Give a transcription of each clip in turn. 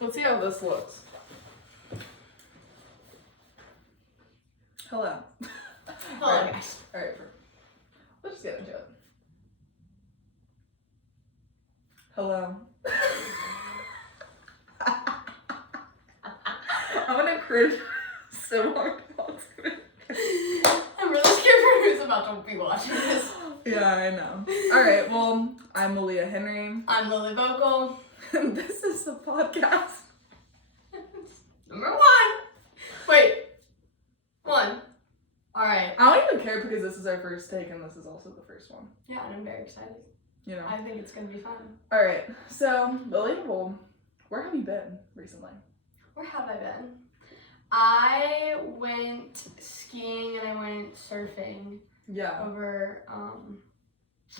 Let's see how this looks. Hello. Hello, guys. Alright, let's just get into it. Hello. I'm gonna cringe so hard. I'm really scared for who's about to be watching this. Yeah, I know. Alright, well, I'm Malia Henry. I'm Lily Voelkel. And this is the podcast. Number 1. Wait. 1. Alright. I don't even care because this is our first take and this is also the first one. Yeah, and I'm very excited. You know? I think it's gonna be fun. Alright, so, Lily, well, where have you been recently? Where have I been? I went skiing and I went surfing. Yeah. Over,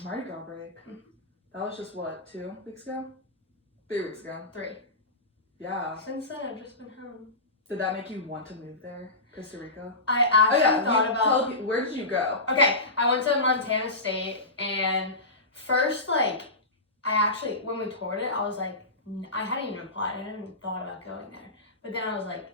Mardi Gras break. That was just what, 2 weeks ago? 3 weeks ago. 3. Yeah. Since then, I've just been home. Did that make you want to move there, Costa Rica? I actually thought about... Tell people, where did you go? Okay, I went to Montana State, and first, like, I actually, when we toured it, I was like, I hadn't even applied. I hadn't even thought about going there. But then I was like,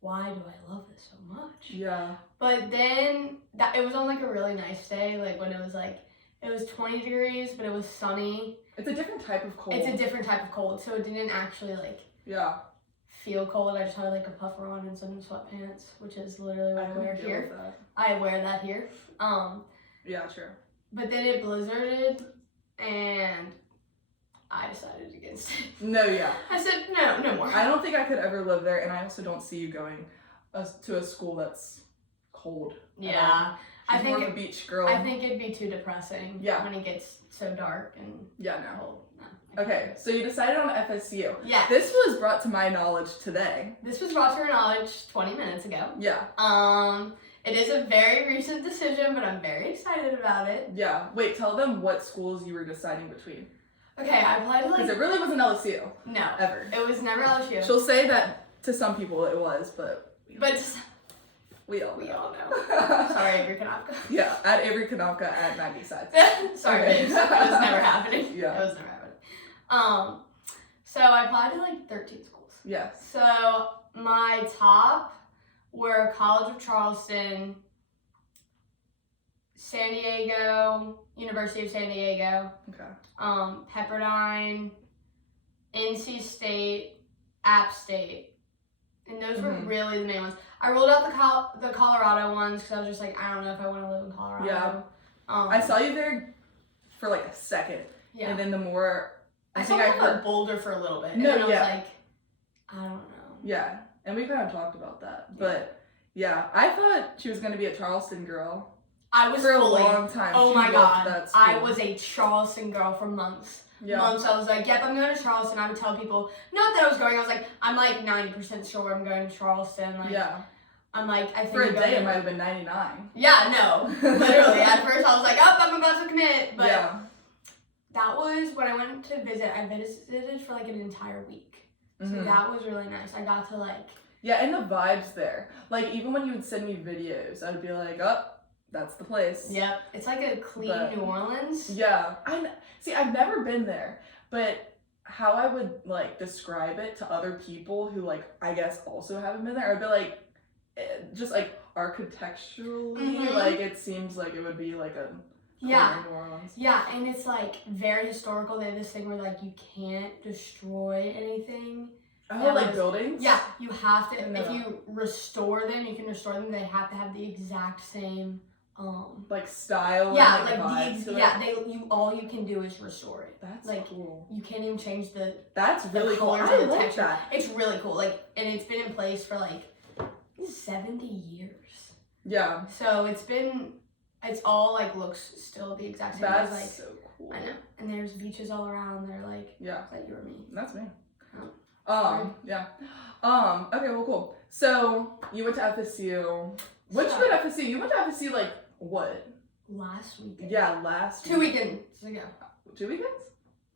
why do I love this so much? Yeah. But then, it was on, like, a really nice day, like, when it was, like, it was 20 degrees, but it was sunny. It's a different type of cold. It's a different type of cold, so it didn't actually, like, yeah, feel cold. I just had, like, a puffer on and some sweatpants, which is literally what I wear here. That. I wear that here. Yeah, sure. But then it blizzarded, and I decided against it. No, yeah. I said, no more. I don't think I could ever live there, and I also don't see you going to a school that's cold. Yeah. She's more of a beach girl. I think it'd be too depressing. Yeah. When it gets so dark and yeah, no. cold. No, okay, so you decided on FSU. Yeah. This was brought to my knowledge today. This was brought to your knowledge 20 minutes ago. Yeah. It is a very recent decision, but I'm very excited about it. Yeah. Wait, tell them what schools you were deciding between. Okay, I applied to Because it really wasn't LSU. No. Ever. It was never LSU. She'll say that to some people it was, but... We all know. Sorry, Avery Kanopka. Yeah, at Avery Kanopka at 90 sides. Sorry, okay. babes. It was never happening. Yeah. It was never happening. So I applied to like 13 schools. Yes. So my top were College of Charleston, San Diego, University of San Diego, Okay. Pepperdine, NC State, App State. And those were really the main ones. I ruled out the Colorado ones because I was just like, I don't know if I want to live in Colorado. Yeah. I saw you there for like a second. Yeah. And then the more... I saw you at Boulder for a little bit. And then I was like, I don't know. Yeah. And we kind of talked about that. But yeah, I thought she was going to be a Charleston girl. I was for a long time. Oh she my God. That school. I was a Charleston girl for months. Yeah. Months. I was like, yep, I'm going to Charleston. I would tell people, not that I was going, I was like, I'm like 90% sure I'm going to Charleston. Like, yeah. I'm like, I think for a day it might have been 99. Yeah, no. Literally. At first I was like, oh, I'm about to commit. But yeah. That was when I went to visit. I visited for like an entire week. So that was really nice. I got to like... Yeah, and the vibes there. Like, even when you would send me videos, I'd be like, oh, that's the place. Yep. It's like a clean New Orleans. Yeah. See, I've never been there, but how I would, like, describe it to other people who, like, I guess also haven't been there, I'd be like, just, like, architecturally, like, it seems like it would be, like, a... Yeah. New Orleans. Yeah, and it's, like, very historical. They have this thing where, like, you can't destroy anything. Oh, like buildings? Yeah, you have to, if you restore them, you can restore them, they have to have the exact same, like, style? Yeah, and, like all you can do is restore it. That's like, cool. You can't even change That's really cool. colors I or the like texture. that. It's really cool, like, and it's been in place for, like, 70 years. Yeah. So it's all, like, looks still the exact same. That's like, so cool. I know. And there's beaches all around. They're like, yeah. Is that you or me? That's me. Oh. Yeah. Okay, well, cool. So, you went to FSU. When'd you go to FSU? You went to FSU, like, what? Last weekend. Yeah, last 2 weekends ago. 2 weekends?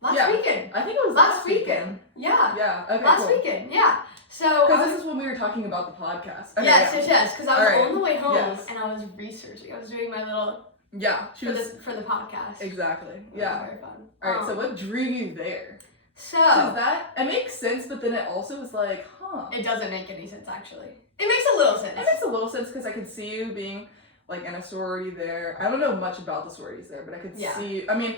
Last weekend. I think it was last weekend. Yeah. Yeah, okay, Last weekend, yeah. So because this is when we were talking about the podcast. Okay, yes. Because I was on the way home Yes. and I was researching. I was doing my little for the podcast. Exactly. It Yeah. was very fun. All right. So what drew you there? 'Cause So it makes sense, but then it also is like, huh. it doesn't make any sense actually. It makes a little sense. It makes a little sense because I could see you being like in a sorority there. I don't know much about the sororities there, but I could see. I mean,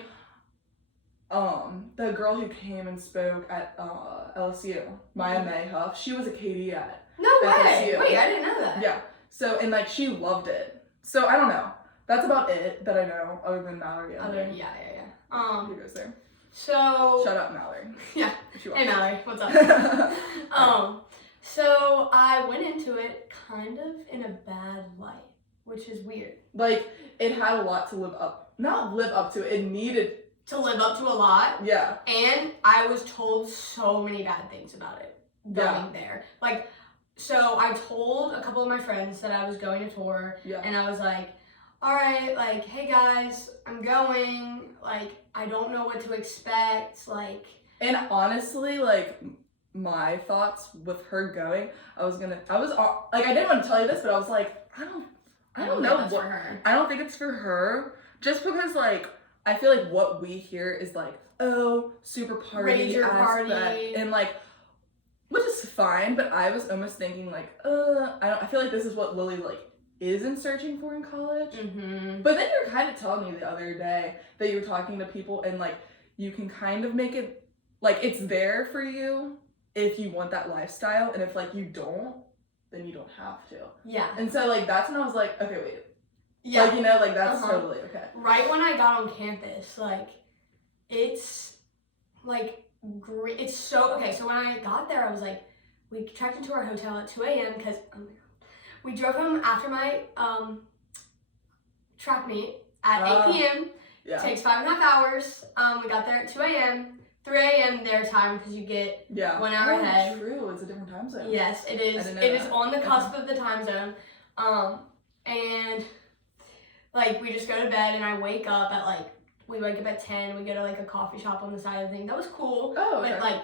the girl who came and spoke at LSU, Maya May Huff, she was a KD at. No way. LSU. Wait, I didn't know that. Yeah. So and like she loved it. So I don't know. That's about it that I know, other than Mallory. Yeah. Who goes there? So. Shout out Mallory. Yeah. Hey Mallory, what's up? So I went into it kind of in a bad light, which is weird. Like it had a lot to not live up to. It needed to live up to a lot. Yeah. And I was told so many bad things about it going there. Like, so I told a couple of my friends that I was going to tour, and I was like, all right, like, hey guys, I'm going, like, I don't know what to expect, like. And honestly, like, my thoughts with her going, I didn't want to tell you this, but I was like, I don't know what, for her. I don't think it's for her, just because, like, I feel like what we hear is like, oh, super party Rager aspect, party, and like, which is fine, but I was almost thinking like, I feel like this is what Lily like isn't searching for in college. Mm-hmm. But then you were kind of telling me the other day that you were talking to people and like you can kind of make it like it's there for you if you want that lifestyle, and if like you don't, then you don't have to. Yeah. And so like that's when I was like, okay, wait. Yeah. Like, you know, like that's totally okay. Right when I got on campus, like it's like great. It's so okay. So when I got there, I was like, we checked into our hotel at 2 a.m. because we drove home after my track meet at 8 p.m. Yeah. Takes 5.5 hours. We got there at 2 a.m. 3 a.m. their time because you get 1 hour ahead. True, it's a different time zone. Yes, it is. It is on the cusp of the time zone. And like we just go to bed and I wake up at like, we wake up at 10, we go to like a coffee shop on the side of the thing. That was cool. Oh, okay. But like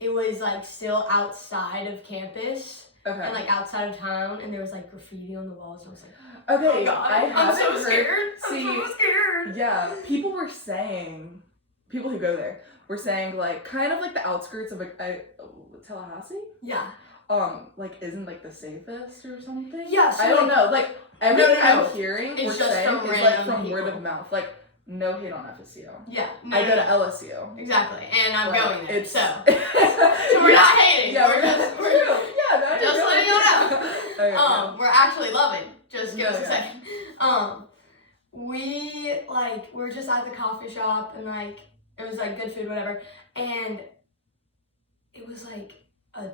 it was like still outside of campus. Okay. And like outside of town, and there was like graffiti on the walls, and I was like, okay, oh God, I'm so scared. See, I'm so scared. Yeah, people who go there were saying like kind of like the outskirts of Tallahassee. Yeah. Like isn't like the safest or something. Yeah. So I don't know. Like everything I'm hearing, it's we're just saying from is like from people. word of mouth. Like no hate on FSU. Yeah. No, I go to LSU. Exactly, and I'm going there. So so we're not hating. Yeah, we're just letting you know. Okay, we're actually loving. Just give us a second. We're just at the coffee shop and like it was like good food, whatever, and it was like a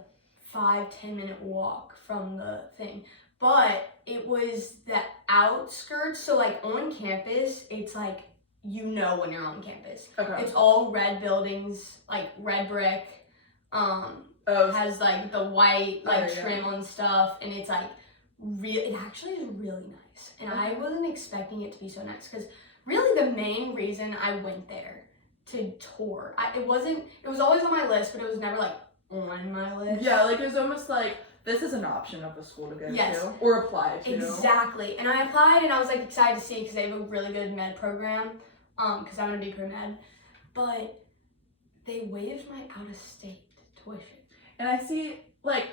5-10 minute walk from the thing, but it was the outskirts. So like on campus, it's like when you're on campus. Okay. It's all red buildings, like red brick. Has like the white trim and stuff, and it's like it actually is really nice. And I wasn't expecting it to be so nice because really the main reason I went there to tour, it was always on my list, but it was never like on my list. Yeah, like it was almost like this is an option of a school to go to or apply to. Exactly, and I applied and I was like excited to see because they have a really good med program. Because I'm gonna be pre-med, but they waived my out-of-state tuition. And I see, like,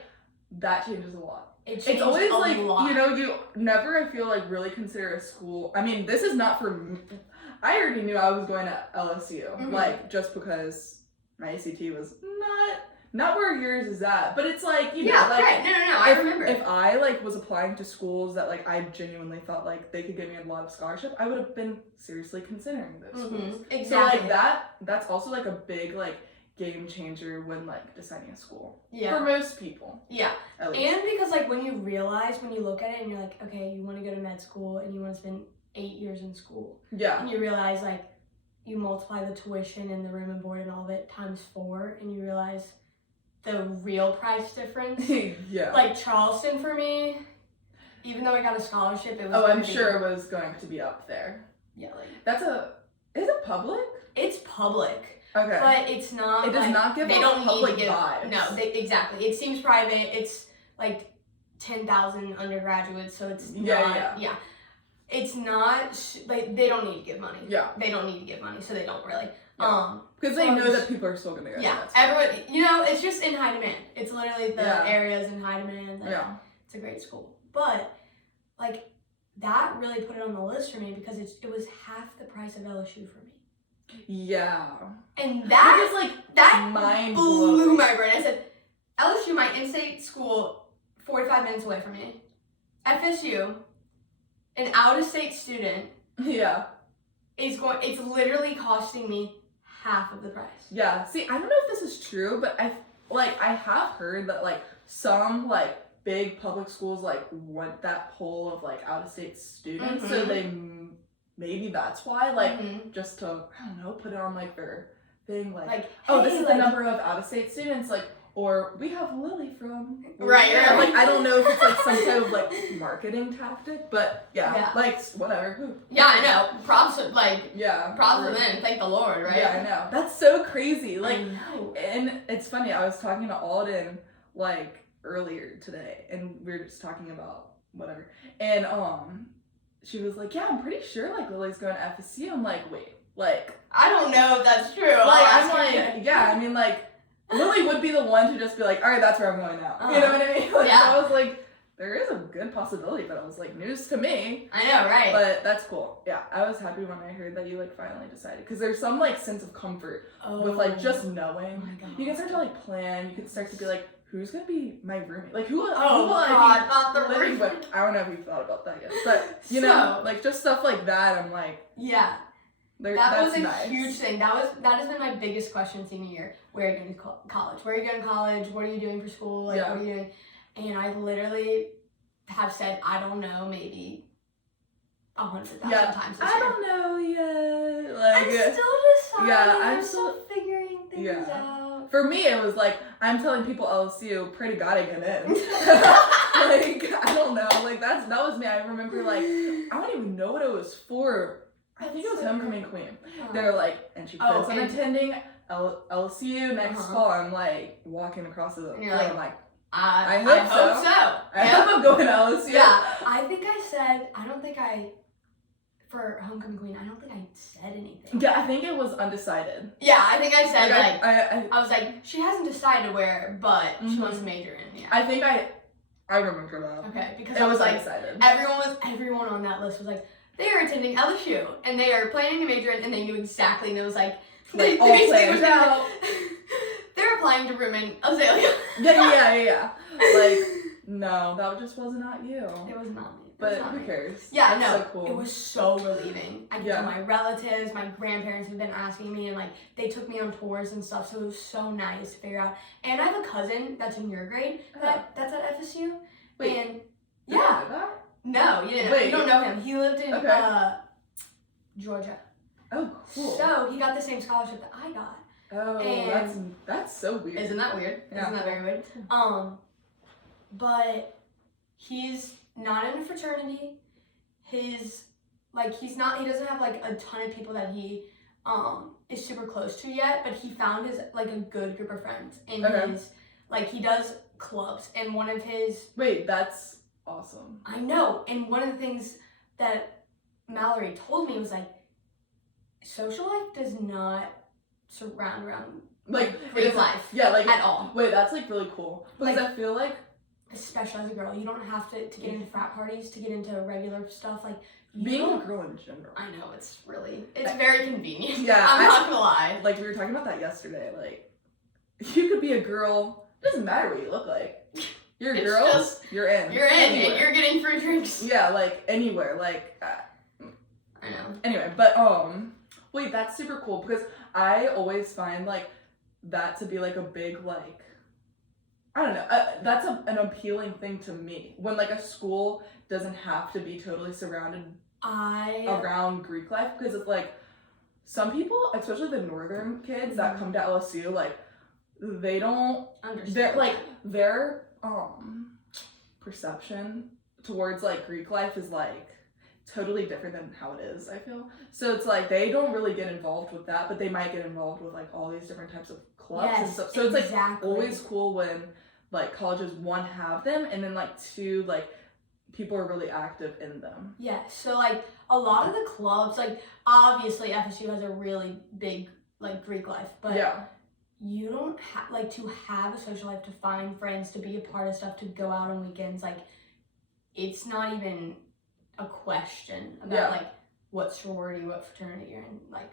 that changes a lot. It's always like, lot. You never, I feel like, really consider a school. I mean, this is not for me. I already knew I was going to LSU, like, just because my ACT was not where yours is at. But it's like, you know, like. Right. No, I remember. If I, like, was applying to schools that, like, I genuinely thought, like, they could give me a lot of scholarship, I would have been seriously considering those schools. Exactly. So, like, that's also, like, a big, like, game changer when like deciding a school for most people. At least. And because like when you look at it and you're like, okay, you want to go to med school and you want to spend 8 years in school, and you realize like you multiply the tuition and the room and board and all of it times 4 and you realize the real price difference. Like Charleston for me, even though I got a scholarship, it was I'm sure it was going to be up there. Like is it public? It's public. Okay. But it's not. It does not give public vibes. No, exactly. It seems private. It's like 10,000 undergraduates, so it's not. It's not. They don't need to give money. Yeah. They don't need to give money, so they don't really. Yeah. Because they know that people are still gonna go. Yeah, everyone. You know, it's just in high demand. It's literally the areas in high demand. Like, it's a great school, but like that really put it on the list for me because it was half the price of LSU for me. Yeah. And that is like that mind blew my brain. I said, LSU, my in-state school, 45 minutes away from me. FSU, an out-of-state student. Yeah. It's literally costing me half of the price. Yeah. See, I don't know if this is true, but I have heard that like some like big public schools like want that pull of like out-of-state students, so they maybe that's why like just to I don't know put it on like their thing like oh this is the number of out-of-state students like. Or we have Lily from right. Like I don't know if it's like some kind of like marketing tactic, but like whatever. Yeah, I know. Props to props to them. Thank the Lord, right? Yeah, I know. That's so crazy. Like, and it's funny. I was talking to Alden like earlier today, and we were just talking about whatever, and she was like, "Yeah, I'm pretty sure like Lily's going to FSU." I'm like, "Wait, like I don't know if that's true." Like I'm like, yeah, I mean like. Lily would be the one to just be like, all right, that's where I'm going now. You know what I mean? Like, so I was like, there is a good possibility, but I was like, news to me. I know, right? But that's cool. Yeah, I was happy when I heard that you like finally decided. Because there's some like sense of comfort with like just knowing. Oh my God. You can start to like plan. You can start to be like, who's going to be my roommate? Like, who will I be not the living with? I don't know if you've thought about that yet. But, you know, like just stuff like that, I'm like. Yeah. That was a huge thing. That has been my biggest question senior year. Where are you going to college? Where are you going to college? What are you doing for school? Like, what are you doing? And I literally have said, I don't know, maybe 100,000 times this year. I don't know yet. Like, I'm still deciding. Yeah, I'm still figuring things out. For me, it was like, I'm telling people LSU, pray to God I get in. Like, I don't know. Like, that was me. I remember, like, I don't even know what it was for. I think it was Homecoming Queen. They're like, and she plans on attending LSU next fall. I'm like walking across the floor. Like, I'm like, I hope so. I hope I'm going to LSU. Yeah, for Homecoming Queen, I don't think I said anything. Yeah, I think it was undecided. Yeah, I think I said I was like, she hasn't decided where, but she wants to major in. Yeah. I think I remember that. Okay, because it was like undecided. Everyone on that list was like, they are attending LSU and they are planning to major in, and they knew exactly, and it was like they all planned out. They're applying to room in Azalea. Yeah. Like, no, that just was not you. It was not me. But who cares? Yeah, no. So cool. It was so relieving. I could tell my relatives, my grandparents have been asking me, and like they took me on tours and stuff, so it was so nice to figure out. And I have a cousin that's in your grade that's at FSU. Wait, and that? No, you didn't. Wait. You don't know him. He lived in Georgia. Oh, cool. So he got the same scholarship that I got. Oh, and that's so weird. Isn't that weird? Yeah. Isn't that very weird? But he's not in a fraternity. He doesn't have like a ton of people that he is super close to yet, but he found his like a good group of friends in his he does clubs, and one of his that's awesome. I know. And one of the things that Mallory told me was like, social life does not surround around Greek life. Yeah, like at all. Wait, that's like really cool. Because I feel like, especially as a girl, you don't have to get into frat parties to get into regular stuff. Like being a girl in general. I know, it's very convenient. Yeah, I'm not gonna lie. Like we were talking about that yesterday. Like you could be a girl. It doesn't matter what you look like. You're a girl. You're in. You're in, anywhere. And you're getting free drinks. Yeah, like anywhere. Like I know. Anyway, but wait, that's super cool because I always find like that to be like a big like. I don't know. That's an appealing thing to me when like a school doesn't have to be totally surrounded around Greek life, because it's like some people, especially the northern kids that come to LSU, like they don't understand. They're like their perception towards like Greek life is like totally different than how it is, I feel. So it's like they don't really get involved with that, but they might get involved with like all these different types of clubs and stuff. So it's like always cool when like colleges, one, have them, and then like two, like people are really active in them. Yeah, so like a lot of the clubs, like obviously FSU has a really big like Greek life, but you don't have like to have a social life, to find friends, to be a part of stuff, to go out on weekends. Like, it's not even a question about like what sorority, what fraternity you're in. Like,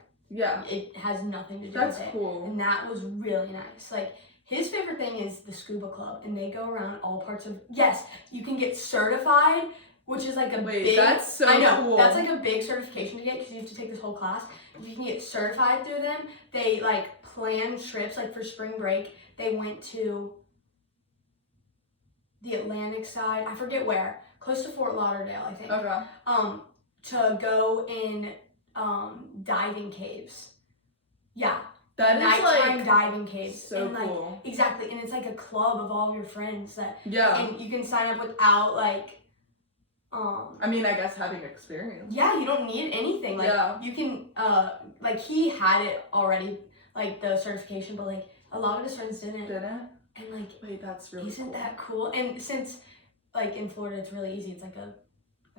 it has nothing to do with it. That's cool. And that was really nice. Like, his favorite thing is the scuba club, and they go around all parts of. Yes, you can get certified, which is like a big. That's so I know cool. that's like a big certification to get, because you have to take this whole class. If you can get certified through them, they like plan trips. Like for spring break, they went to the Atlantic side. I forget where, close to Fort Lauderdale, I think. Okay. To go in diving caves. Yeah. That is nighttime like diving caves. So and, like, cool. Exactly. And it's like a club of all of your friends that and you can sign up without like I mean, I guess having experience. Yeah, you don't need anything. Like you can like he had it already, like the certification, but like a lot of his friends didn't. And like wait, that's really isn't cool. that cool? And since like in Florida it's really easy, it's like a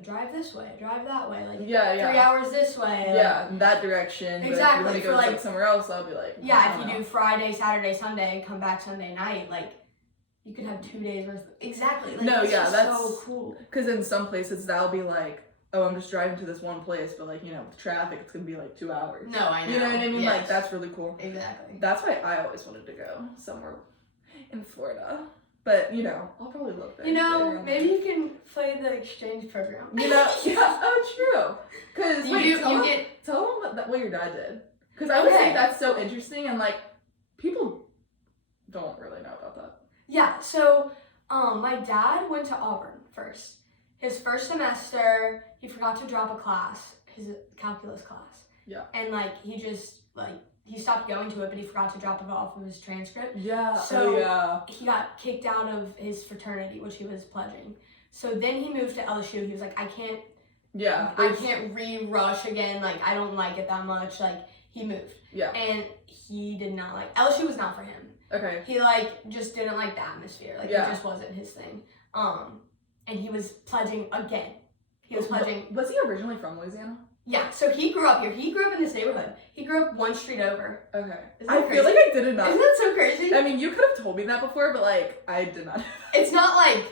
drive this way, drive that way, like 3 hours this way. In that direction. Exactly. But if you want to go like somewhere else, I'll be like, if you do Friday, Saturday, Sunday, and come back Sunday night, like you could have 2 days worth. Exactly. Like, that's so cool. Because in some places that'll be like, oh, I'm just driving to this one place, but like, you know, with traffic, it's gonna be like 2 hours. No, I know. You know what I mean? Yes. Like that's really cool. Exactly. That's why I always wanted to go somewhere in Florida. But, you know, I'll probably look there. You know, maybe you can play the exchange program. You know, true. Because, tell them what your dad did. Because I would say that's so interesting, and, like, people don't really know about that. Yeah, so, my dad went to Auburn first. His first semester, he forgot to drop a class, his calculus class. Yeah. And, like, he just, like, he stopped going to it, but he forgot to drop it off of his transcript. Yeah. So he got kicked out of his fraternity, which he was pledging. So then he moved to LSU. He was like, I can't re-rush again. Like, I don't like it that much. Like, he moved. Yeah. And he did not like, LSU was not for him. Okay. He, like, just didn't like the atmosphere. Like, it just wasn't his thing. And he was pledging again. He was pledging. Was he originally from Louisiana? Yeah, so he grew up here. He grew up in this neighborhood. He grew up one street over. Okay. I feel like I didn't know. Isn't that so crazy? I mean, you could have told me that before, but, like, I did not. It's not like...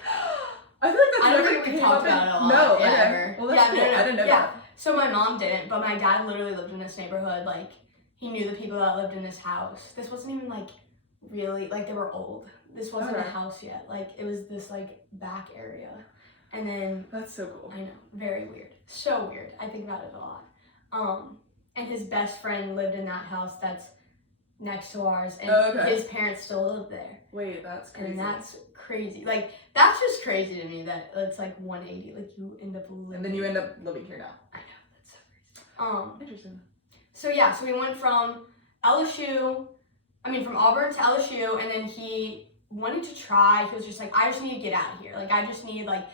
I feel like that's I don't think we talked about it a lot. No, yeah, okay. Ever. Well, that's cool. I didn't know that. So my mom didn't, but my dad literally lived in this neighborhood. Like, he knew the people that lived in this house. This wasn't even, like, really... Like, they were old. This wasn't a house yet. Like, it was this, like, back area. And then... That's so cool. I know. Very weird. So weird. I think about it a lot. And his best friend lived in that house that's next to ours, and his parents still live there. Wait, that's crazy. And that's crazy. Like, that's just crazy to me that it's like 180. Like, you end up living. And then you end up living here now. I know, that's so crazy. Interesting. So yeah, so we went from from Auburn to LSU, and then he wanted to try. He was just like, I just need to get out of here. Like, I just need to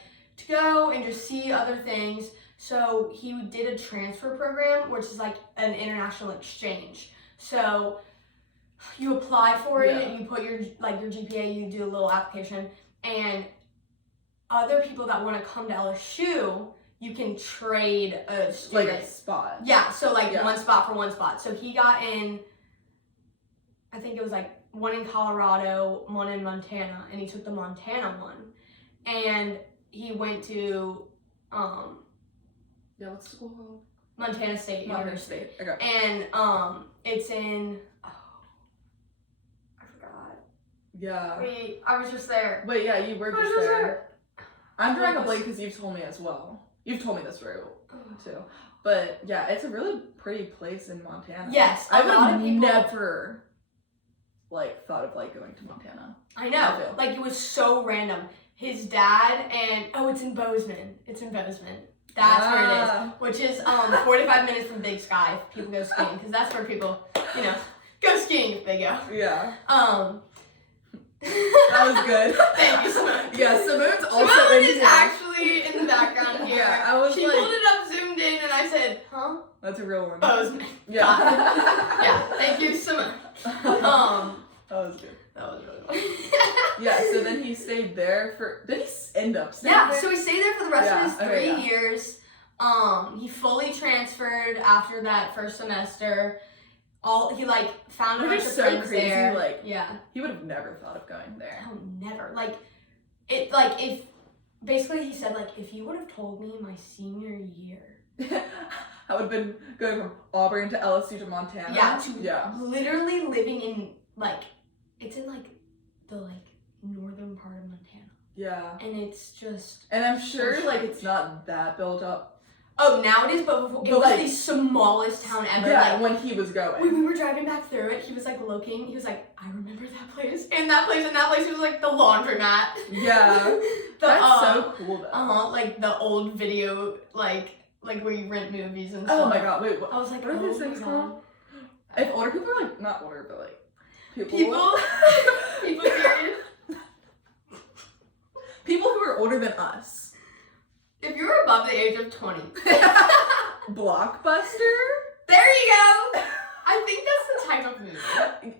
go and just see other things. So he did a transfer program, which is like an international exchange. So you apply for it, you put your GPA, you do a little application, and other people that want to come to LSU, you can trade a student. Like a spot. Yeah, so one spot for one spot. So he got in, I think it was like one in Colorado, one in Montana, and he took the Montana one. And he went to, what's the school called? Montana State University. Okay. And it's in, I forgot. Yeah. Wait, I was just there. Wait, yeah, you were just there. I'm drawing a blank because you've told me as well. You've told me this story too. But yeah, it's a really pretty place in Montana. Yes, I would have never thought of going to Montana. I know. Like, it was so random. His dad and it's in Bozeman. That's where it is, which is 45 minutes from Big Sky if people go skiing, because that's where people, go skiing if they go. Yeah. That was good. Thank you, Simone. Yeah, Simone's also Simone is actually in the background here. Yeah, she pulled it up, zoomed in, and I said, huh? That's a real one. Bozeman. Yeah. Yeah, thank you, Simone. That was good. That was really good. Yeah, so then he stayed there did he end up staying there? Yeah, so he stayed there for the rest of his 3 years. He fully transferred after that first semester. he like found a Which bunch is of so friends crazy, there. like- yeah. He would have never thought of going there. Oh, never. If basically he said if you would have told me my senior year. I would have been going from Auburn to LSU to Montana. Yeah, literally living in it's in the northern part of Montana. Yeah. And it's just. And I'm sure so it's not that built up. Oh, now it is, but before, it was the smallest town ever. Yeah, when he was going. When we were driving back through it, he was looking. He was like, I remember that place. And that place, it was the laundromat. Yeah. That's so cool though. The old video, where you rent movies and stuff. Oh my god, wait, what? I was like, what are these things called? If older people are not older, but people. People, period. People who are older than us. If you're above the age of 20. Blockbuster? There you go! I think that's the type of movie.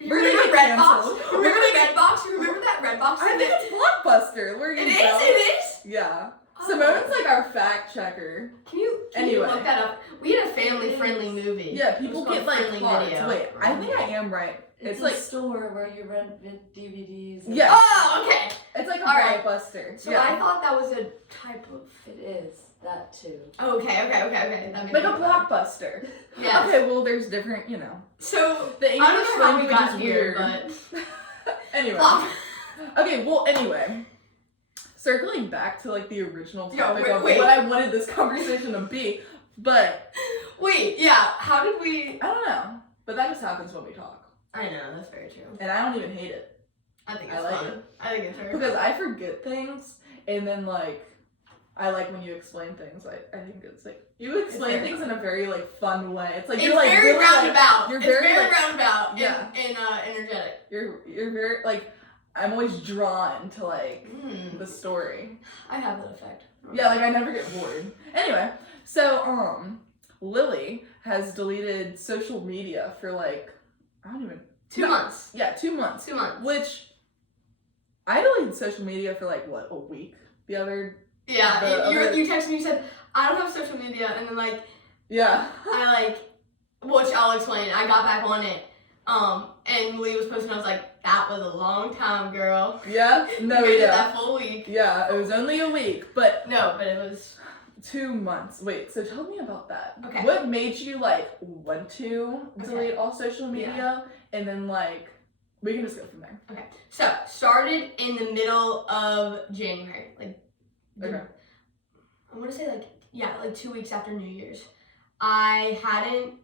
Remember Redbox? You remember that Redbox? I think it's Blockbuster. Where you It is? Yeah. Oh. Simone's our fact checker. Can you look that up? We had a family-friendly movie. Yeah, people get friendly cards. video. Wait, I think I am right. It's a store where you rent DVDs. Yeah. Oh, okay. It's like a Alright. Blockbuster. So I thought that was a type of. It is that too. Okay. That makes like a sense. Blockbuster. Yeah. Okay, well, there's different, So the English I don't know how we language got is here, weird. but Anyway. Okay, well, anyway. Circling back to the original topic of wait. what I wanted this conversation to be, but wait, yeah. How did we? I don't know. But that just happens when we talk. I know, that's very true. And I don't even hate it. I think I it's like fun. it. I think it's very Because fun. I forget things, and then I like when you explain things. I think it's you explain things in a very It's fun way. It's you're very really, roundabout. you're It's very, roundabout. yeah. And energetic. You're very I'm always drawn to the story. I have that effect. Yeah, I never get bored. Anyway, so Lily has deleted social media for I don't even 2 months. Yeah, 2 months. 2 months. Which I deleted social media for a week. The other Yeah, you texted me. You said I don't have social media, and then yeah. I which I'll explain. I got back on it. And Lee was posting. I was like, that was a long time, girl. Yeah. No. You made it Yeah. that full week. Yeah. It was only a week, but No, but it was 2 months. Wait. So tell me about that. Okay. What made you want to delete all social media, and then we can just go from there. okay. So started in the middle of January, Okay. I want to say 2 weeks after New Year's. I hadn't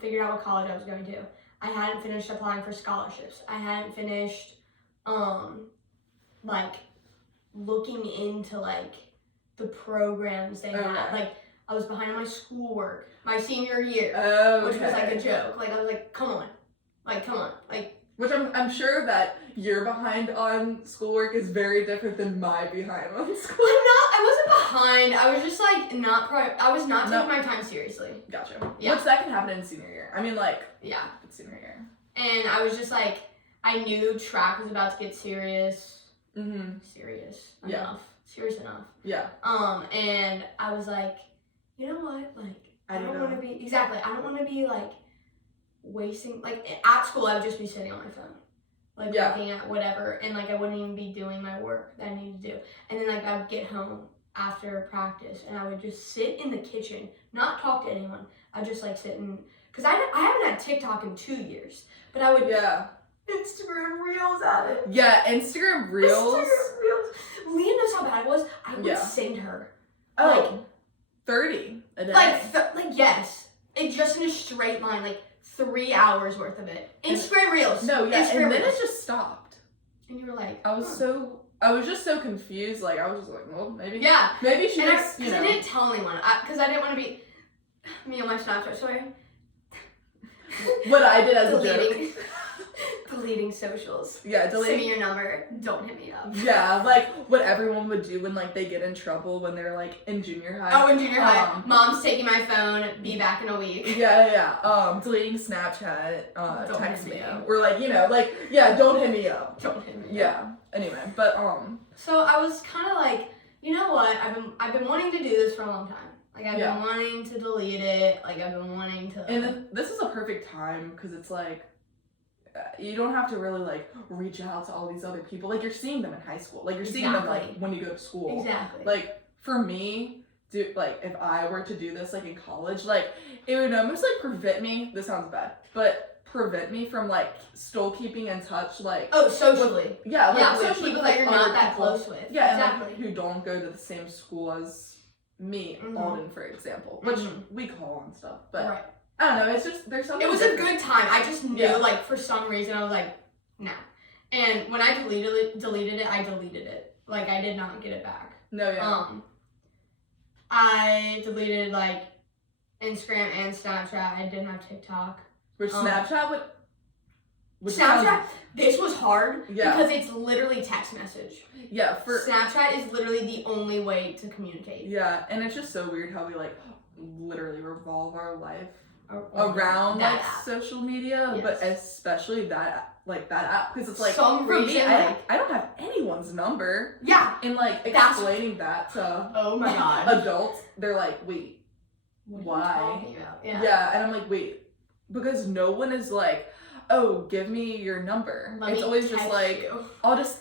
figured out what college I was going to. I hadn't finished applying for scholarships. I hadn't finished looking into the programs they had. Okay. I was behind on my schoolwork my senior year, Okay. which was a joke. I was come on. Which I'm sure that your behind on schoolwork is very different than my behind on school. I wasn't behind. I was just I was not taking my time seriously. Gotcha. Yeah. Which that can happen in senior year. I mean, Yeah. it's senior year. And I was just I knew track was about to get serious. Mm-hmm. Serious Yeah. enough. Serious enough. Yeah. And I was you know what? I don't want to be exactly. I don't want to be wasting at school. I would just be sitting on my phone, looking at whatever, and I wouldn't even be doing my work that I needed to do. And then I would get home after practice, and I would just sit in the kitchen, not talk to anyone. I'd just sit in because I haven't had TikTok in 2 years, but I would Instagram Reels at it. Yeah, Instagram Reels. Instagram Reels. Leah knows how bad it was. I would Yeah. send her. Oh, 30 a day. Yes. It just in a straight line, 3 hours worth of it. Instagram Reels. No, yeah, Instagram and then Reels. it just stopped. And you were I was just so confused. I was just well, maybe. Yeah. Maybe she And just, I didn't tell anyone. Because I didn't want to be me on my Snapchat story. What I did as a joke. Deleting socials. Yeah, Send me deleting. your number. Don't hit me up. Yeah, what everyone would do when they get in trouble when they're in junior high. Oh, in junior high. Mom's taking my phone. Be back in a week. Yeah. Deleting Snapchat. Don't Text hit me me. up. Or don't hit me up. Don't hit me up. Yeah. Anyway, but So I was kind of you know what? I've been wanting to do this for a long time. Like, I've Yeah. been wanting to delete it. Like, I've been wanting to. And this is a perfect time because it's like you don't have to really like reach out to all these other people. Like you're seeing them in high school. Like you're seeing them like Exactly. when you go to school. Exactly. Like for me, like if I were to do this like in college, like it would almost like prevent me. This sounds bad, but prevent me from like still keeping in touch. Like socially. Yeah, like with socially people with, that you're other not that people. close with. Yeah, exactly. and like, who don't go to the same school as me, Alden, for example, which we call and stuff. But right. I don't know. It's just there's something. It was a good time. I just knew, Yeah. like, for some reason, I was like, nah. And when I deleted it, I deleted it. Like, I did not get it back. No, yeah. I deleted, like, Instagram and Snapchat. I didn't have TikTok. Which Snapchat would. Snapchat, this was hard Yeah. because it's literally text message. Yeah, Snapchat is literally the only way to communicate. Yeah, and it's just so weird how we like literally revolve our life that around like app. social media, Yes. but especially that app because it's like Some for me, reason, I don't have anyone's number, Yeah. and like explaining that to Oh my god. adults, they're like, wait, What are you talking about? yeah, and I'm like, wait, because no one is like, oh, give me your number. Let it's me always just text like, you. I'll just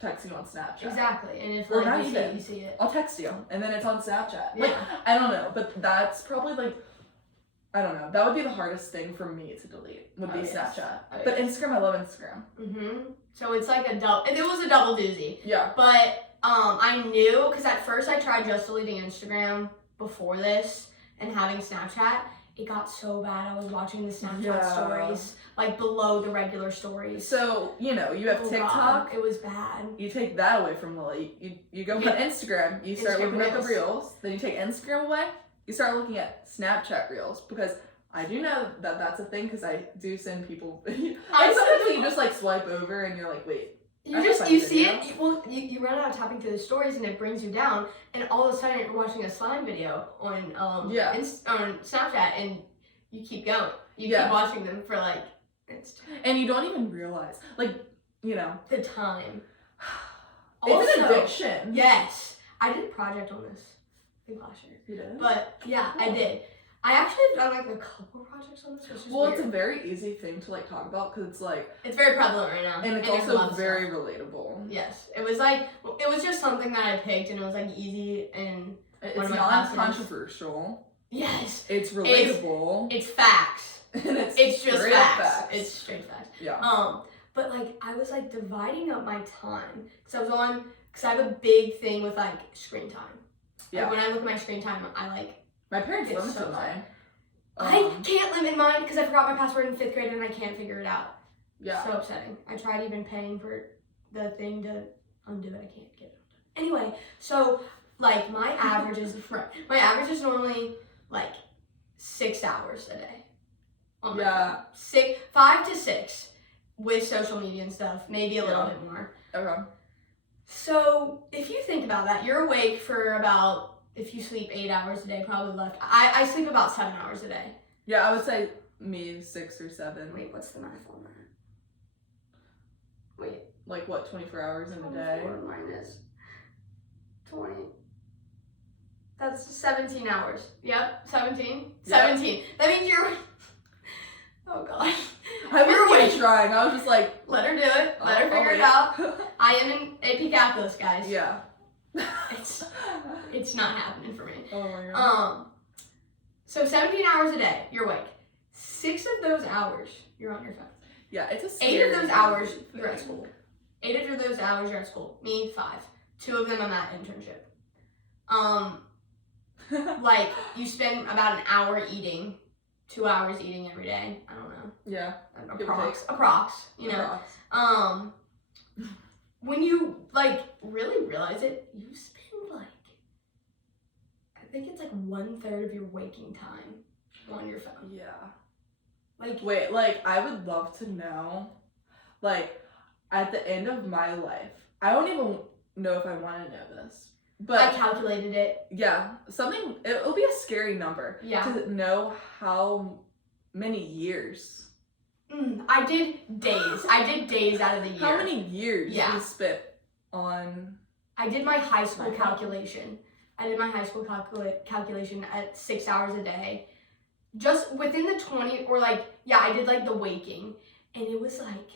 text you on Snapchat. Exactly, and if Or like not you see even. it, you see it. I'll text you, and then it's on Snapchat. Like, Yeah. I don't know, but that's probably like, I don't know. That would be the hardest thing for me to delete. Would be Oh, yes. Snapchat. Oh, But yes. Instagram, I love Instagram. So it's like it was a double doozy. Yeah. But I knew, because at first I tried just deleting Instagram before this and having Snapchat. It got so bad. I was watching the Snapchat stories, like below the regular stories. So you have Oh, TikTok. God, it was bad. You take that away from Lily. You go on Instagram. You start Instagram looking at the Reels. reels. Then you take Instagram away. You start looking at Snapchat reels because I do know that that's a thing because I do send people. I sometimes send you just like swipe over and you're like, wait. You see it. You run out of tapping through the stories and it brings you down, and all of a sudden you're watching a slime video on on Snapchat, and you keep going. You keep watching them for like and you don't even realize the time. It's an Also, addiction. Yes, I did a project on this last year. You did? But yeah, I did. I actually have done like a couple projects on this, which is weird. It's a very easy thing to like talk about because it's like, It's very prevalent right now, and it's there's a also lot of very stuff. relatable. Yes, it was just something that I picked, and it was like easy and It's One of my not classes. controversial. yes, It's relatable. it's facts. and It's just straight up facts. It's straight facts. Yeah. But like I was like dividing up my time because I have a big thing with like screen time. Yeah. Like, when I look at my screen time, I like My parents It's limited so mine. I can't limit mine because I forgot my password in 5th grade and I can't figure it out. Yeah. So upsetting. I tried even paying for the thing to undo it. I can't get it undone. Anyway, so like my average is normally like 6 hours a day. On my phone. 5 to 6 with social media and stuff, maybe a little bit more. Okay. So if you think about that, you're awake for about, if you sleep 8 hours a day, probably left. I sleep about 7 hours a day. Yeah, I would say me 6 or 7. Wait, what's the math on that? Wait. Like what, 24 hours in a day? 24 minus 20. That's 17 hours. Yep, 17. Yep. 17. That means you're. Oh god. I You're wasn't awake. even trying. I was just like, Let her do it. Let her I'll figure wait. it out. I am in AP Calculus, guys. Yeah. It's not happening for me. Oh my god. So 17 hours a day, you're awake. 6 of those hours, you're on your phone. Yeah, it's a 8 scary of those hours, thing. you're at school. 8 of those hours, you're at school. Me, 5. 2 of them, I'm at internship. Like, you spend about an hour eating, 2 hours eating every day. I don't know. Yeah. Approx, you know. Approx. When you, like, really realize it, you spend, like, I think it's, like, 1/3 of your waking time on your phone. Yeah. Like, Wait, like, I would love to know, like, at the end of my life, I don't even know if I want to know this, but I calculated it. yeah, it'll be a scary number. Yeah. To know how many years. I did days. I did days out of the year. How many years Yeah. you spent on. I did my high school My God. calculation. I did my high school calculation at 6 hours a day. Just within the 20, or like, yeah, I did like the waking, and it was like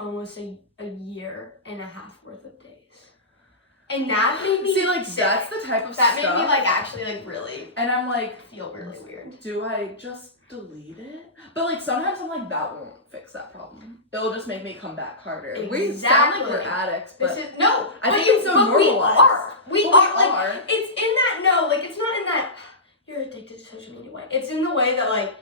almost a year and a half worth of days. And that made me See, like, sick. that's the type of That stuff. made me like actually like really And I'm like, feel really weird. do I just delete it? But like sometimes I'm like, that won't fix that problem. It'll just make me come back harder. We sound like we're Exactly. addicts, but This is no. I but think you- it's so but we normalized. are. We Well, are. we Like are. it's in that like it's not in that you're addicted to social media way. It's in the way that like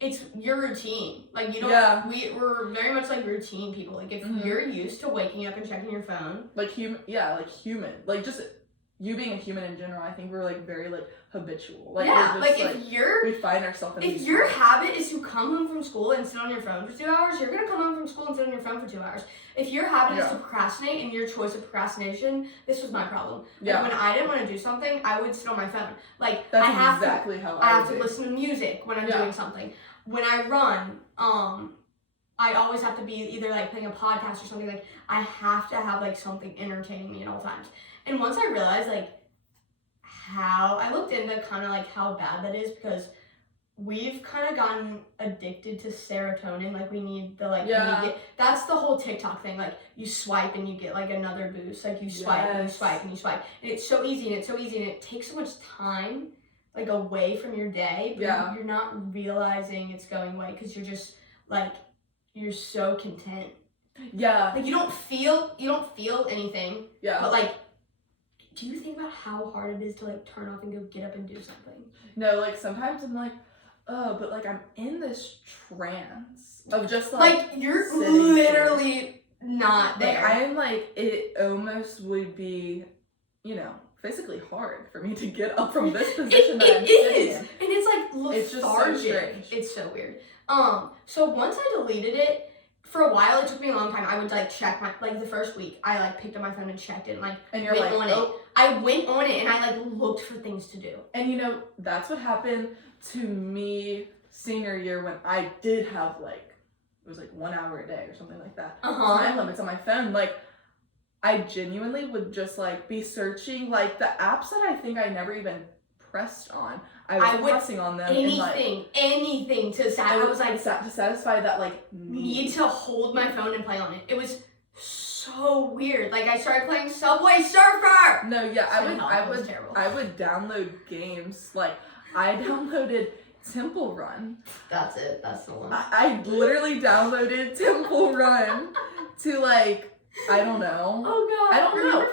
it's your routine. Like you don't. Yeah. We're very much like routine people. Like if Mhm. you're used to waking up and checking your phone. Like human, like just you being a human in general. I think we're like very like habitual. Like Yeah. we're Like just, if you're. we find ourselves in If these your habits. habit is to come home from school and sit on your phone for 2 hours, you're gonna come home from school and sit on your phone for 2 hours. If your habit is Yeah. to procrastinate and your choice of procrastination, this was my problem. Like, Yeah. when I didn't want to do something, I would sit on my phone. Like That's I have exactly how to, I have would to be. listen to music when I'm Yeah. doing something. When I run, I always have to be either like playing a podcast or something. Like I have to have like something entertaining me at all times. And once I realized like how I looked into kind of like how bad that is, because we've kind of gotten addicted to serotonin. Like we need the like when Yeah. you get, that's the whole TikTok thing. Like you swipe and you get like another boost. Like you swipe and you Yes. swipe and you swipe, and it's so easy and it takes so much time like away from your day. But Yeah. you're not realizing it's going away because you're just like you're so content. Yeah. Like you don't feel anything. Yeah. But like, do you think about how hard it is to like turn off and go get up and do something? No, like sometimes I'm like, oh, but like I'm in this trance of just like you're sitting literally not like there. I'm like, it almost would be, physically hard for me to get up from this position that I'm it sitting is, in. and it's like It's just so lethargic. strange. It's so weird. So once I deleted it, for a while it took me a long time. I would like check my like the first week. I like picked up my phone and checked it, and like And you're went like, on oh. it. I went on it and I like looked for things to do. And that's what happened to me senior year when I did have like, it was like 1 hour a day or something like that. Time limits on my phone. Like, I genuinely would just like be searching like the apps that I think I never even pressed on. I was pressing on them. Anything to satisfy. I was like, to satisfy that like need to hold my phone and play on it. It was so weird. Like I started playing Subway Surfer. No, yeah, Terrible. I would download games. Like I downloaded Temple Run. That's it. That's the one. I literally downloaded Temple Run to like, I don't know. Oh god. I don't know.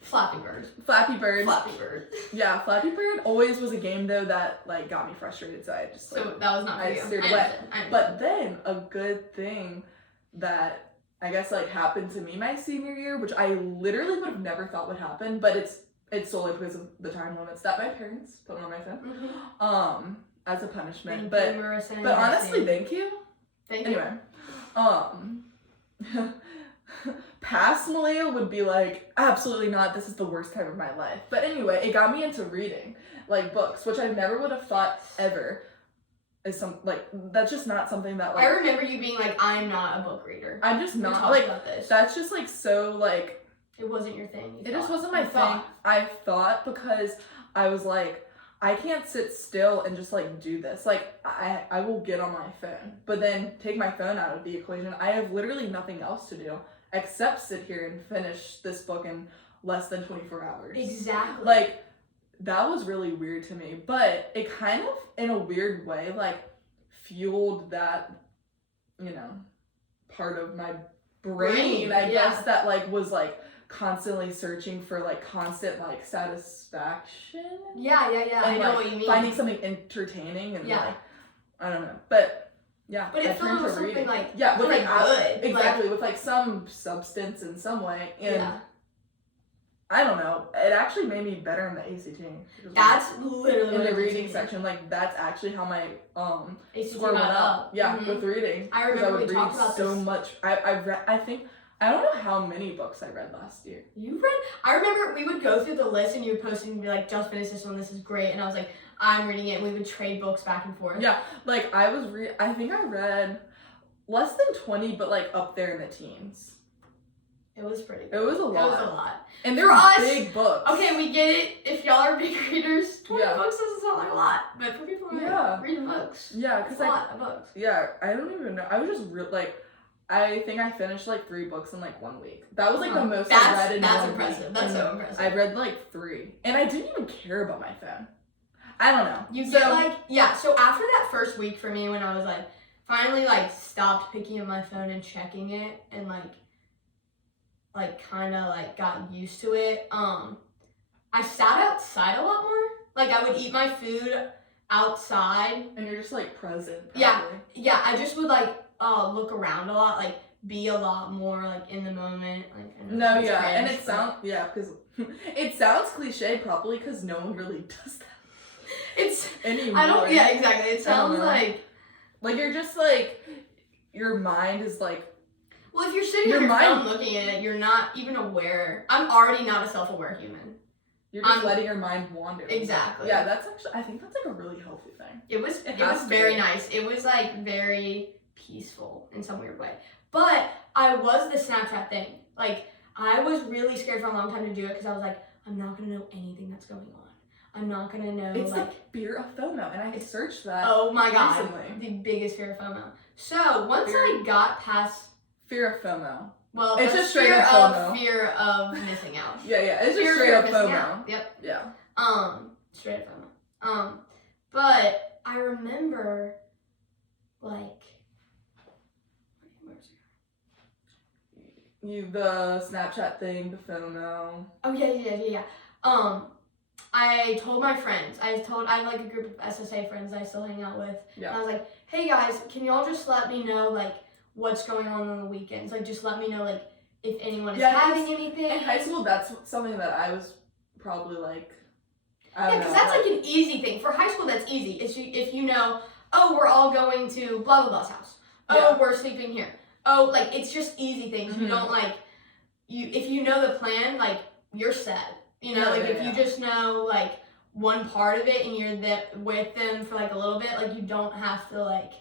Flappy Bird. Flappy Bird. Flappy Bird. Yeah, Flappy Bird always was a game though that like got me frustrated, so I just like, So that was not for I you. steered I away. understand. But then a good thing that I guess like happened to me my senior year, which I literally would have never thought would happen, but it's solely because of the time limits that my parents put on my phone, Mhm. as a punishment. Thank you, Marissa and But honestly, Jesse. thank you. Thank you. Anyway, past Malia would be like, absolutely not, this is the worst time of my life. But anyway, it got me into reading, like books, which I never would have thought ever is that's just not something that like, I remember you being like, I'm not a book reader. I'm just We not talked like, about this. that's just like so like, It wasn't your thing. it just wasn't my You thing. thought. I thought because I was like, I can't sit still and just like do this. Like I will get on my phone, but then take my phone out of the equation. I have literally nothing else to do except sit here and finish this book in less than 24 hours. Exactly. Like that was really weird to me, but it kind of in a weird way like fueled that, part of my brain, I guess, that like was like constantly searching for like constant like satisfaction. Yeah. And, I know like, what you mean. Finding something entertaining and Yeah. like I don't know, but yeah. But it I filled turned with to something reading. like yeah, with like good. exactly, with like some substance in some way, and Yeah. I don't know. It actually made me better in the ACT. That's literally in what the it reading was. section. Like that's actually how my ACT score went got up. Yeah, Mhm. with reading. I 'Cause remember would we read talked about so this. much. I read. I think I don't know how many books I read last year. You read? I remember we would go through the list and you would post and be like, just finished this one, this is great. And I was like, I'm reading it, and we would trade books back and forth. Yeah, like I think I read less than 20, but like up there in the teens. It was pretty It good. was a It was a lot. lot. And For they're us- big books. Okay, we get it. If y'all are big readers, 20 Yeah. books doesn't sound like a lot. But for people who Yeah. read books, Yeah, it's because a lot of books. yeah, I don't even know. I was just I think I finished like 3 books in like 1 week. That was like the most I read in That's 1 impressive. week. That's so And impressive. I read like 3, and I didn't even care about my phone. I don't know. You get like, yeah, so after that first week for me when I was like, finally like stopped picking up my phone and checking it and like kind of like got used to it, I sat outside a lot more. Like I would eat my food outside. And you're just like present. Yeah. Probably. Yeah, I just would like look around a lot, like be a lot more like in the moment. Like I know No, it's yeah, cringe, and it but- sounds because it sounds cliche probably because no one really does that It's anymore. I don't. Yeah, exactly. It I don't sounds know. like you're just like your mind is like well, if you're sitting Your on your mind- phone looking at it, you're not even aware. I'm already not a self-aware human. you're just I'm- letting your mind wander. Exactly. Yeah, that's actually I think that's like a really healthy thing. It was It it has was to very be. nice. It was like very peaceful in some weird way. But I was the Snapchat thing. Like I was really scared for a long time to do it because I was like, I'm not gonna know anything that's going on. I'm not gonna know It's like the fear of FOMO, and I searched that. oh my god, recently. the biggest fear of FOMO. So once I got past Fear of FOMO. well, It's a just straight fear up of FOMO. fear of missing out. Yeah, it's Fear just of straight up missing FOMO. out. Yep. Yeah. Straight up FOMO. But I remember, like, where was it? The Snapchat thing, the FOMO. Oh yeah. I told my friends. I have like a group of SSA friends that I still hang out with. Yeah. And I was like, hey guys, can y'all just let me know like what's going on the weekends? Like, just let me know like if anyone is Yeah, 'cause having anything. In high school, that's something that I was probably like. I Yeah, don't because know, that's like an easy thing. For high school, that's easy. If you know, oh, we're all going to blah, blah, blah's house. Oh, Yeah. we're sleeping here. Oh, like, it's just easy things. You Mhm. don't, like, if you know the plan, like, you're set. You know, Yeah, like, yeah, if you just know, like, one part of it and you're with them for, like, a little bit, like, you don't have to, like,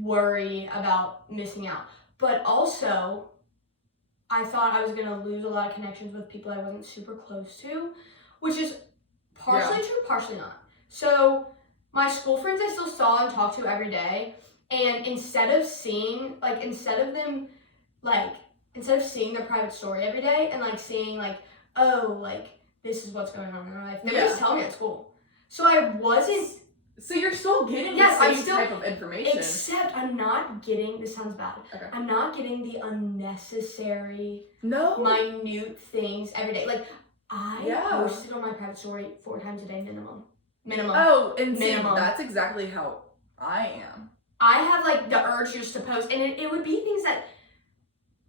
worry about missing out. But also, I thought I was going to lose a lot of connections with people I wasn't super close to, which is partially true, partially not. So my school friends I still saw and talked to every day, and instead of seeing their private story every day and like seeing like, oh, like this is what's going on in their life, they would just tell me at school. So I wasn't. So you're still getting Yes, the I'm same still- type of information. Except I'm not getting. This sounds bad. Okay. I'm not getting the unnecessary, No. minute things every day. Like I Yeah. posted on my private story 4 times a day minimum. Oh, and see, Minimum. that's exactly how I am. I have like the urge just to post, and it would be things that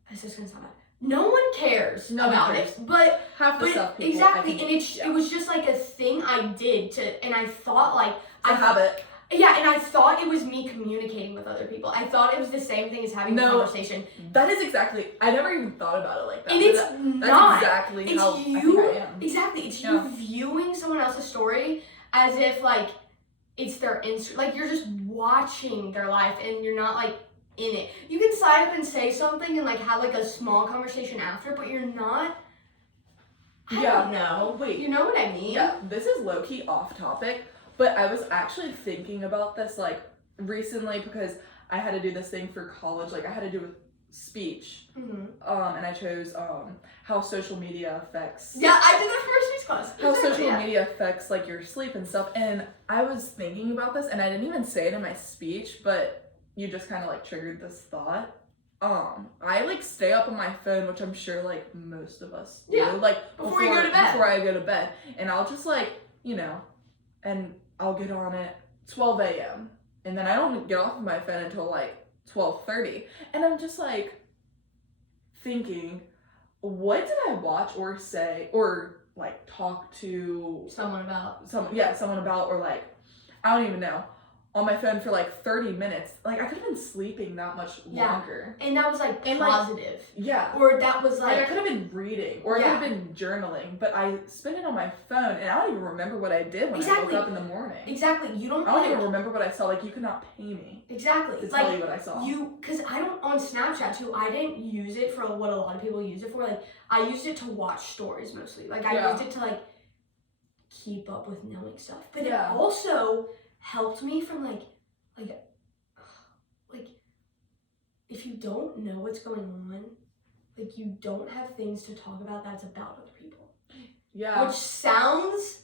this is gonna sound bad. No one cares No one about cares. it, but Half the stuff people. exactly, I think, and it was just like a thing I did and I thought like a habit. Yeah, and I thought it was me communicating with other people. I thought it was the same thing as having a No. conversation, That is exactly. I never even thought about it like that. and but it's that's not. exactly It's how you. I think I am. Exactly, it's Yeah. you viewing someone else's story as if like it's their like you're just watching their life and you're not like in it. You can slide up and say something and like have like a small conversation after, but you're not. I don't know. Wait. You know what I mean? Yeah, this is low key off topic, but I was actually thinking about this like recently because I had to do this thing for college. Like I had to do with speech, Mm-hmm. and I chose how social media affects. Yeah, I did that for a speech class. How Exactly, social yeah. media affects like your sleep and stuff, and I was thinking about this, and I didn't even say it in my speech, but you just kind of like triggered this thought. I like stay up on my phone, which I'm sure like most of us do. Yeah, Like before you go to bed. Before I go to bed, and I'll just like and I'll get on it 12 a.m. and then I don't get off of my phone until like 12:30, and I'm just like thinking, what did I watch or say or like talk to Someone about. someone about, or like I don't even know on my phone for like 30 minutes. Like, I could have been sleeping that much Yeah. longer. And that was like And, like, positive. Yeah. Or that was Like, I like could have been reading, or I could have been journaling, but I spent it on my phone, and I don't even remember what I did when I Exactly. woke up in the morning. exactly. You don't I don't like even remember what I saw. Like, you could not pay me exactly. to Like tell you what I saw. because I don't on Snapchat too. I didn't use it for what a lot of people use it for. Like I used it to watch stories mostly. Like I Yeah. used it to like keep up with knowing stuff. But Yeah. it also helped me from like if you don't know what's going on, like you don't have things to talk about that's about other people. Yeah. Which sounds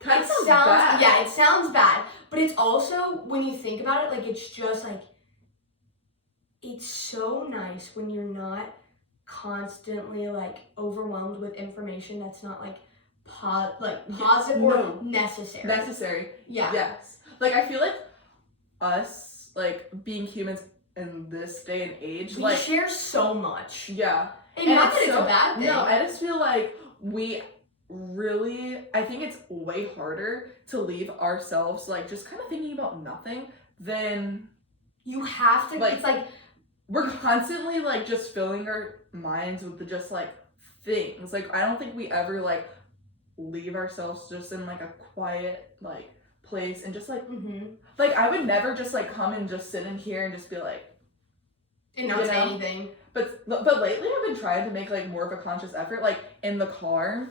kind of sounds sounds bad. yeah, it sounds bad, but it's also when you think about it, like it's just like it's so nice when you're not constantly like overwhelmed with information that's not like positive or no. necessary. Necessary. Yeah. Yes. Like, I feel like us, like, being humans in this day and age, We like, share so much. yeah. And not it's that it's a bad thing. No, I just feel like we really, I think it's way harder to leave ourselves, like, just kind of thinking about nothing than You have to like, it's like we're constantly, like, just filling our minds with the just, like, things. Like, I don't think we ever, like, leave ourselves just in, like, a quiet, like, place and just, like, like, I would never just, like, come and just sit in here and just be like, and not you say know? anything. But lately I've been trying to make, like, more of a conscious effort. Like, in the car,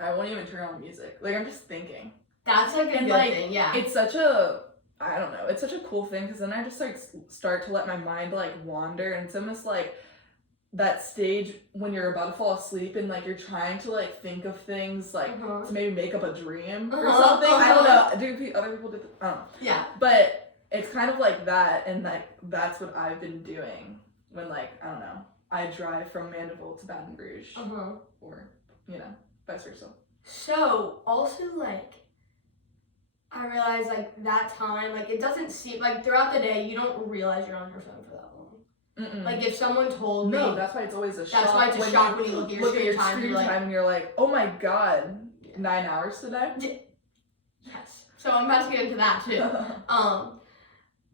I won't even turn on music. Like, I'm just thinking. That's like a And, good like, thing, yeah. It's such a, I don't know, it's such a cool thing, because then I just, like, start to let my mind, like, wander, and it's almost like that stage when you're about to fall asleep and, like, you're trying to, like, think of things, like, to maybe make up a dream or something. I don't know. Do other people do I don't know. Yeah. But it's kind of like that, and, like, that's what I've been doing when, like, I don't know, I drive from Mandeville to Baton Rouge, or, you know, vice versa. So, also, like, I realize, like, that time, like, it doesn't seem, like, throughout the day, you don't realize you're on your phone for that long. Mm-mm. Like, if someone told me... No, that's why it's always a shock. That's why it's a shock when you look at your screen time, screen you're like... time and you're like, oh my god, 9 hours today? Yes. So, I'm about to get into that, too.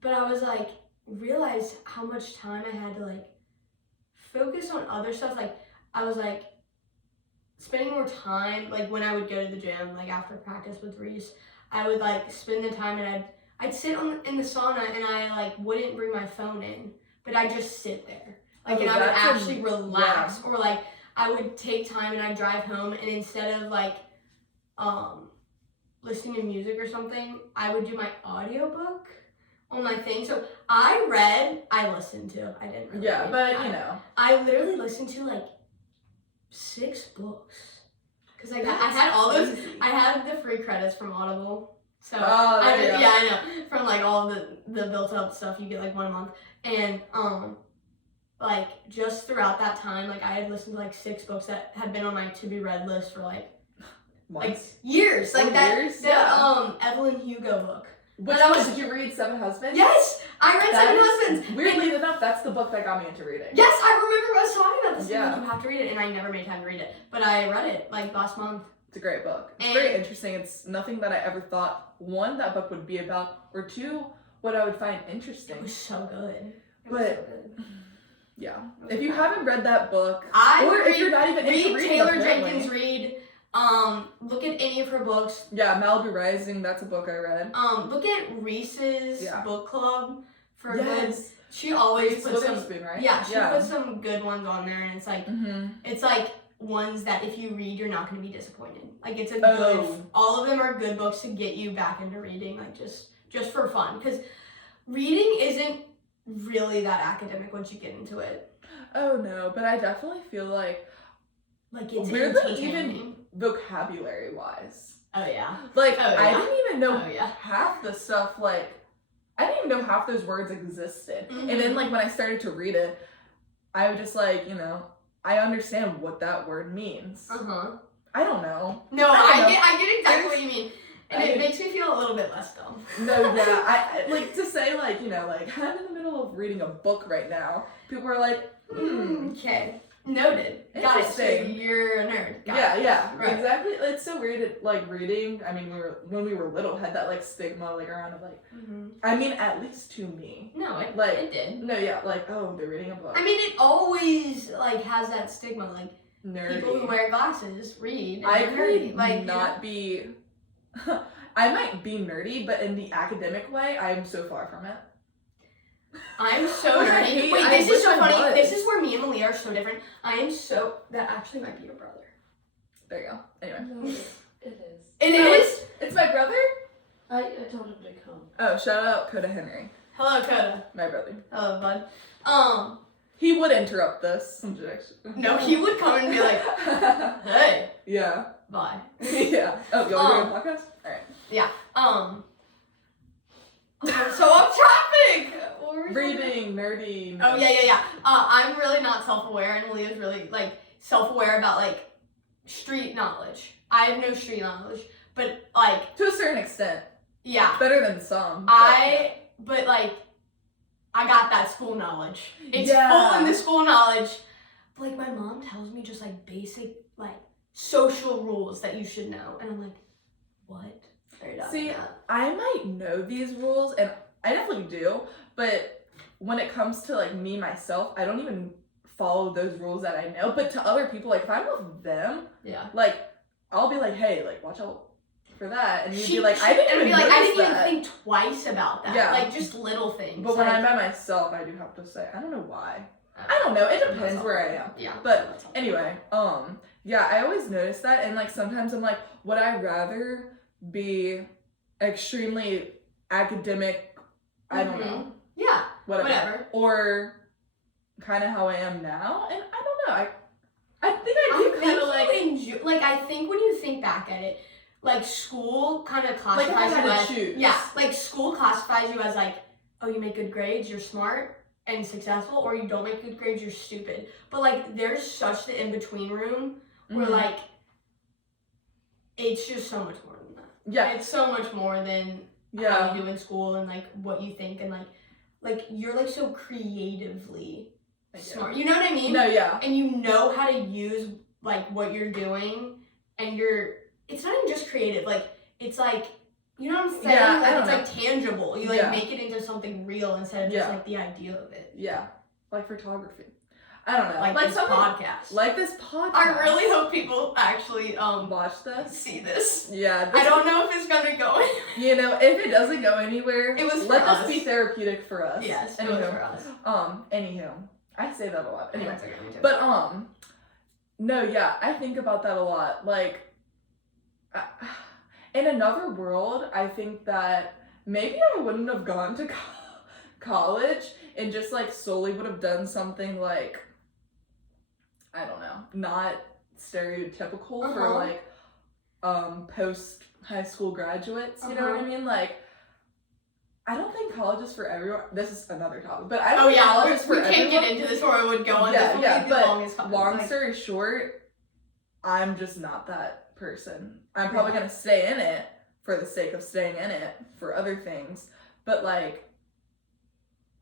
But I was, like, realized how much time I had to, like, focus on other stuff. Like, I was, like, spending more time, like, when I would go to the gym, like, after practice with Reese, I would, like, spend the time and I'd sit in the sauna and I, like, wouldn't bring my phone in, but I'd just sit there. Like, and I would actually relax. Or, like, I would take time and I'd drive home, and instead of, like, listening to music or something, I would do my audiobook on my thing. So I listened to. I didn't really read. But, you know. I literally listened to, like, 6 books. Because, like, I had all those. I had the free credits from Audible. So, I know. From, like, all the built up stuff, you get, like, 1 a month. And, like, just throughout that time, like, I had listened to, like, 6 books that had been on my to-be-read list for, like, years. Like, Evelyn Hugo book. Which one did you read? 7 Husbands? Yes! I read 7 Husbands! Weirdly enough, that's the book that got me into reading. Yes, I remember us talking about this. Yeah. Like, you have to read it, and I never made time to read it. But I read it, like, last month. It's a great book. It's very interesting. It's nothing that I ever thought, 1, that book would be about, or 2, what I would find interesting. It was so good. Yeah. If you haven't read that book, if you're not even into reading, Taylor Jenkins Reid. Look at any of her books. Yeah, Malibu Rising, that's a book I read. Look at Reese's book club for good. She always puts some. Right? Yeah, she puts some good ones on there, and it's like it's like ones that if you read, you're not going to be disappointed. Like it's a good. All of them are good books to get you back into reading, like just for fun, because reading isn't really that academic once you get into it. Oh no, but I definitely feel like it's weirdly even vocabulary wise. Oh yeah. Like I didn't even know half the stuff. Like I didn't even know half those words existed. And then like when I started to read it, I was just like, you know, I understand what that word means. I don't know. No, I get exactly what you mean. And it makes me feel a little bit less dumb. No, yeah. I like to say, like, you know, like, I'm in the middle of reading a book right now. People are like, Okay. Noted. Got it. So Interesting. you're a nerd. Got Yeah, it. yeah, Right. exactly. It's so weird. Like reading. I mean, when we were little, had that like stigma like around it. Like, I mean, at least to me. No, it Like, did. no, yeah, like oh, they're reading a book. I mean, it always like has that stigma. Like Nerdy. people who wear glasses read. And I they're nerdy. could Like not be. I might be nerdy, but in the academic way, I am so far from it. I'm so Which I nerdy. hate. Wait, I this wish is so I funny. was. This is where me and Malia are so different. I am so that actually might be your brother. There you go. Anyway, No, it is. It Oh, is. it's my brother. I told him to come. Oh, shout out Coda Henry, Hello, Coda. my brother. Hello, bud. He would interrupt this. No, he would come and be like, "Hey, Yeah. bye." Yeah. Oh, y'all doing a podcast? All right. So off topic. What were we talking about? Reading, nerdy. Oh yeah. I'm really not self-aware, and Malia's really like self-aware about like street knowledge. I have no street knowledge, but like To a certain extent. yeah, Better than some. but like I got that school knowledge. It's Yeah. full in the school knowledge. But, like my mom tells me just like basic like social rules that you should know, and I'm like, what? See, I might know these rules, and I definitely do, but when it comes to like me myself, I don't even follow those rules that I know. But to other people, like if I'm with them, yeah. like I'll be like, hey, like watch out for that, and you'd She- be like, she- I didn't and even be like, I notice didn't even that. think twice about that. Yeah. Like just little things. But when like, I'm by myself, I do have to say, I don't know why. I don't know. It depends where I am. Yeah. But anyway, yeah, I always notice that, and like sometimes I'm like, would I rather be extremely academic? I don't know. Yeah. Whatever. Whatever. Or kind of how I am now, and I don't know. I think I I do think kind of you like enjoy, like I think when you think back at it, like school kind of like if I classifies you had as to choose. yeah, like school classifies you as like, oh, you make good grades, you're smart and successful, or you don't make good grades, you're stupid. But like there's such the in between room where Mhm. like it's just so much more than that. Yeah. It's so much more than Yeah. how you do in school and like what you think and like you're like so creatively smart. You know what I mean? No, yeah. And you know how to use like what you're doing, and it's not even just creative, like it's like, you know what I'm saying? Yeah, I like don't it's know. like tangible. You like Yeah. make it into something real instead of just Yeah. like the idea of it. Yeah. Like photography. I don't know. Like this something podcast. like this podcast. I really hope people actually watch this. see this. Yeah. I don't know if it's gonna go anywhere. You know, if it doesn't go anywhere, It was for let us. this be therapeutic for us. Yes, it Anywho. was for us. Anywho, I say that a lot. Anyway, It's okay, me too. but no, yeah, I think about that a lot. Like, in another world, I think that maybe I wouldn't have gone to college and just like solely would have done something like, I don't know, not stereotypical for Uh-huh. like post high school graduates. You know what I mean? Like, I don't think college is for everyone. This is another topic, but I don't oh think yeah, college is for we can't everyone. get into this or it would go on. Yeah, This would yeah, be the but longest long like, story short, I'm just not that person. I'm probably gonna stay in it for the sake of staying in it for other things, but like,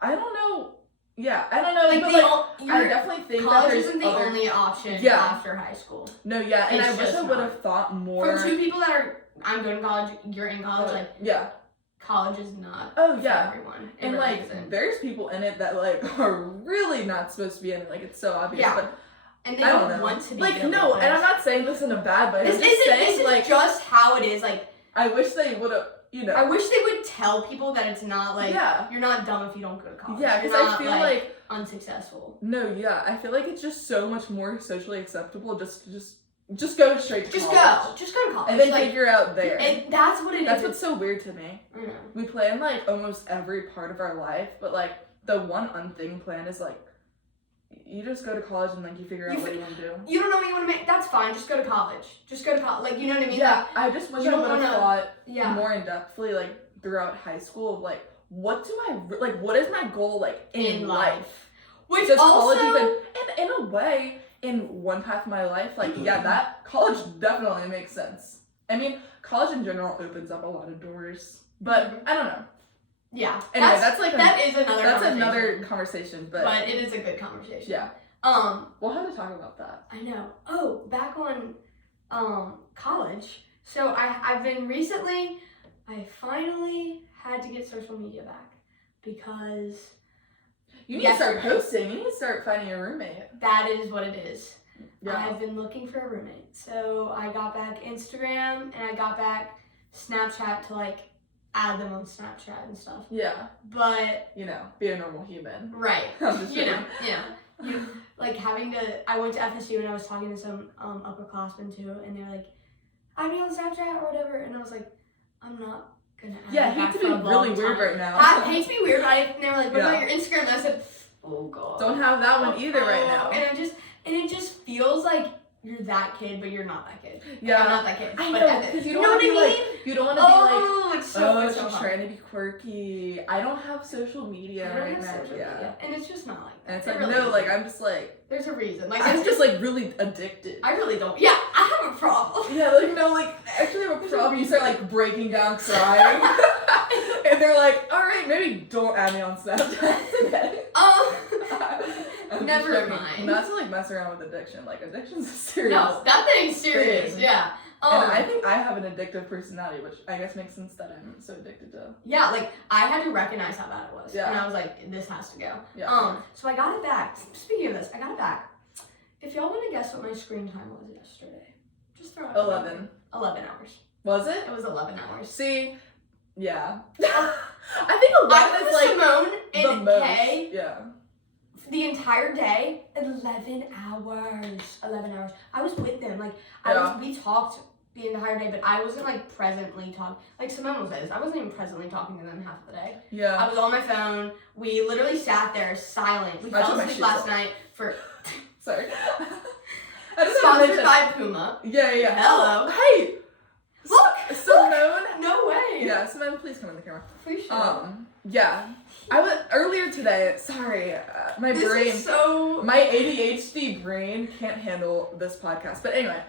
I don't know. Yeah, I don't know. like but the like, I definitely think that college there's isn't the other. only option Yeah. after high school. No, yeah, and It's I wish just I would not. have thought more. For two people that are, I'm going to college, you're in college, like yeah. college is not Oh for yeah. everyone. It And really like, isn't. there's people in it that like are really not supposed to be in it. Like, it's so obvious. Yeah. But And they I don't don't know. want to be like, good no, with and I'm this. not saying this in a bad way. This I'm just isn't. saying, This is like, just how it is. Like, I wish they would have, you know. I wish they would tell people that it's not like yeah. you're not dumb if you don't go to college. Yeah, You're because I not, feel like unsuccessful. no, yeah, I feel like it's just so much more socially acceptable just go straight to Just college. go to college. And then like, figure out there. and that's what it is. That's what's so weird to me. I know. We plan like almost every part of our life, but like the one unthing plan is like you just go to college and like you figure out what you want to do. You don't know what you want to make. That's fine. Just go to college. Just go to college. Like, you know what I mean? Yeah, I just wish you I don't would have wanna- thought Yeah. more in depthly like throughout high school of like what do I like what is my goal like in life? Which Does also, college even and in a way in one path of my life like yeah that college definitely makes sense. I mean college in general opens up a lot of doors, but I don't know. yeah. Anyway, that's like that is another. that's conversation. another conversation, but it is a good conversation. yeah. We'll have to talk about that. I know. Oh, back on college. So I've been recently, I finally had to get social media back because You need to start posting. You need to start finding a roommate. that is what it is. Yeah. I've been looking for a roommate. So I got back Instagram and I got back Snapchat to like add them on Snapchat and stuff. Yeah. But You know, be a normal human. right. I'm just you kidding. know, you like having to. I went to FSU and I was talking to some upperclassmen too, and they're like, "I'm on Snapchat or whatever," and I was like, "I'm not gonna." Add Yeah, I you hate back to for be a long really weird time." right now. I hate to be weird, but and they were like, "What Yeah. about your Instagram?" And I said, "Oh god." Don't have that one either right now. And it just feels like you're that kid, but you're not that kid. Yeah. I'm not that kid. I but know, because you don't want to be like, you don't want to be like, oh, it's so oh, it's so she's fun. trying to be quirky. I don't have social media I don't right have now. social media, and it's just not like that. And it's It like, really no, isn't. like, I'm just like, There's a reason. Like I'm it's just like really addicted. I really don't. Yeah, I have a problem. Yeah, like, no, like, actually have a problem. You start like breaking down crying. And they're like, alright, maybe don't add me on Snapchat today. I'm just Never joking. mind. Not to like mess around with addiction. Like, addiction's a serious. No, that thing's serious. thing. Yeah. And I think I have an addictive personality, which I guess makes sense that I'm so addicted to. Yeah, like I had to recognize how bad it was, Yeah. and I was like, this has to go. Yeah. So I got it back. Speaking of this, I got it back. If y'all want to guess what my screen time was yesterday, just throw it out. 11. 11 hours. Was it? It was 11 hours. See, yeah. I think 11 I is was like Simone the and most. Kay Yeah. the entire day. 11 hours. 11 hours. I was with them. Like we talked the entire day, but I wasn't like presently talking. Like Simone was this. I wasn't even presently talking to them half the day. Yeah. I was on my phone. We literally sat there silent. We I took fell my asleep shoes last off. night for Sorry. I just want to sponsored mention. by Puma. Yeah. Hello. Oh, hey. Look. Simone. No way. Yeah, Simone, please come in the camera. Please show. Yeah. I was earlier today. Sorry, my This brain. is so. My ADHD brain can't handle this podcast. But anyway,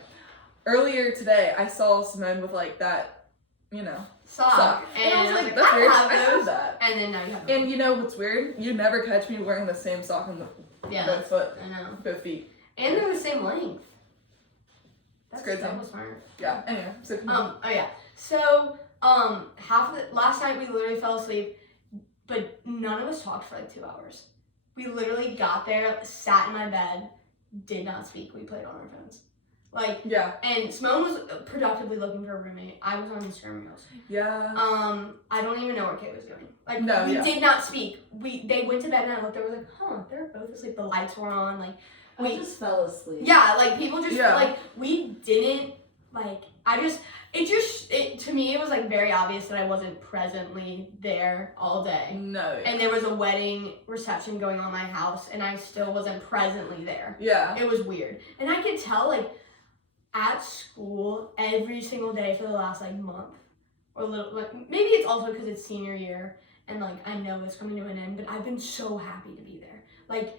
earlier today I saw Simone with like that, you know, Sock. And I was like, I that's weird. have I have those. that. And then now you have And you know what's weird? You never catch me wearing the same sock on yeah, both foot, I know. both feet. And they're the same length. That's crazy. double smart. Yeah. Anyway, so Oh yeah. So half of the last night we literally fell asleep, but none of us talked for like 2 hours. We literally got there, sat in my bed, did not speak. We played on our phones. Like yeah. and Simone was productively looking for a roommate. I was on Instagram Reels. Yeah. I don't even know where Kate was going. Like No, we yeah. did not speak. They went to bed and I looked. I was like, huh, they're both asleep. The lights were on. Like I just fell asleep. yeah, like people just Yeah. like we didn't like. It to me it was like very obvious that I wasn't presently there all day. No. And there was a wedding reception going on in my house, and I still wasn't presently there. Yeah. It was weird, and I could tell like at school every single day for the last like month or a little. Like maybe it's also because it's senior year and like I know it's coming to an end, but I've been so happy to be there. Like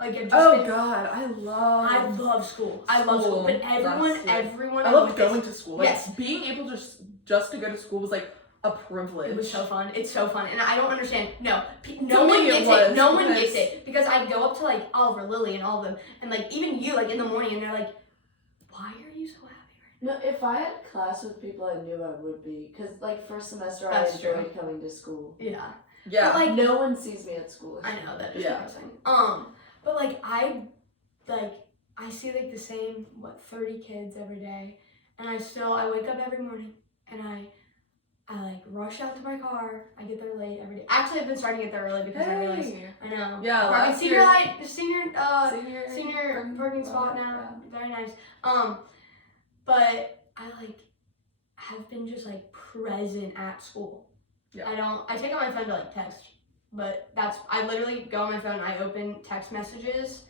I've just been, God, I love school. I love school, but everyone. I love going to school. Like, Yes. being able to just to go to school was like a privilege. It was so fun. It's so fun, and I don't understand. No To one me it gets was, it. No one because- gets it because I go up to like Oliver, Lily, and all of them, and like even you, like in the morning, and they're like, "Why are you so happy right No, if I had class with people I knew I would be, because like first semester That's I enjoyed coming to school. now?" Yeah, Yeah. but, like No one sees me at school. I know that is Yeah. depressing. But like I see like the same 30 kids every day, and I wake up every morning and I like rush out to my car. I get there late every day. Actually, I've been starting to get there early because I realized I know. Yeah, Parking last senior year- light, senior parking spot yeah. now. Very nice. But I like have been just like present at school. Yeah. I take out my phone to like text, but I literally go on my phone, I open text messages,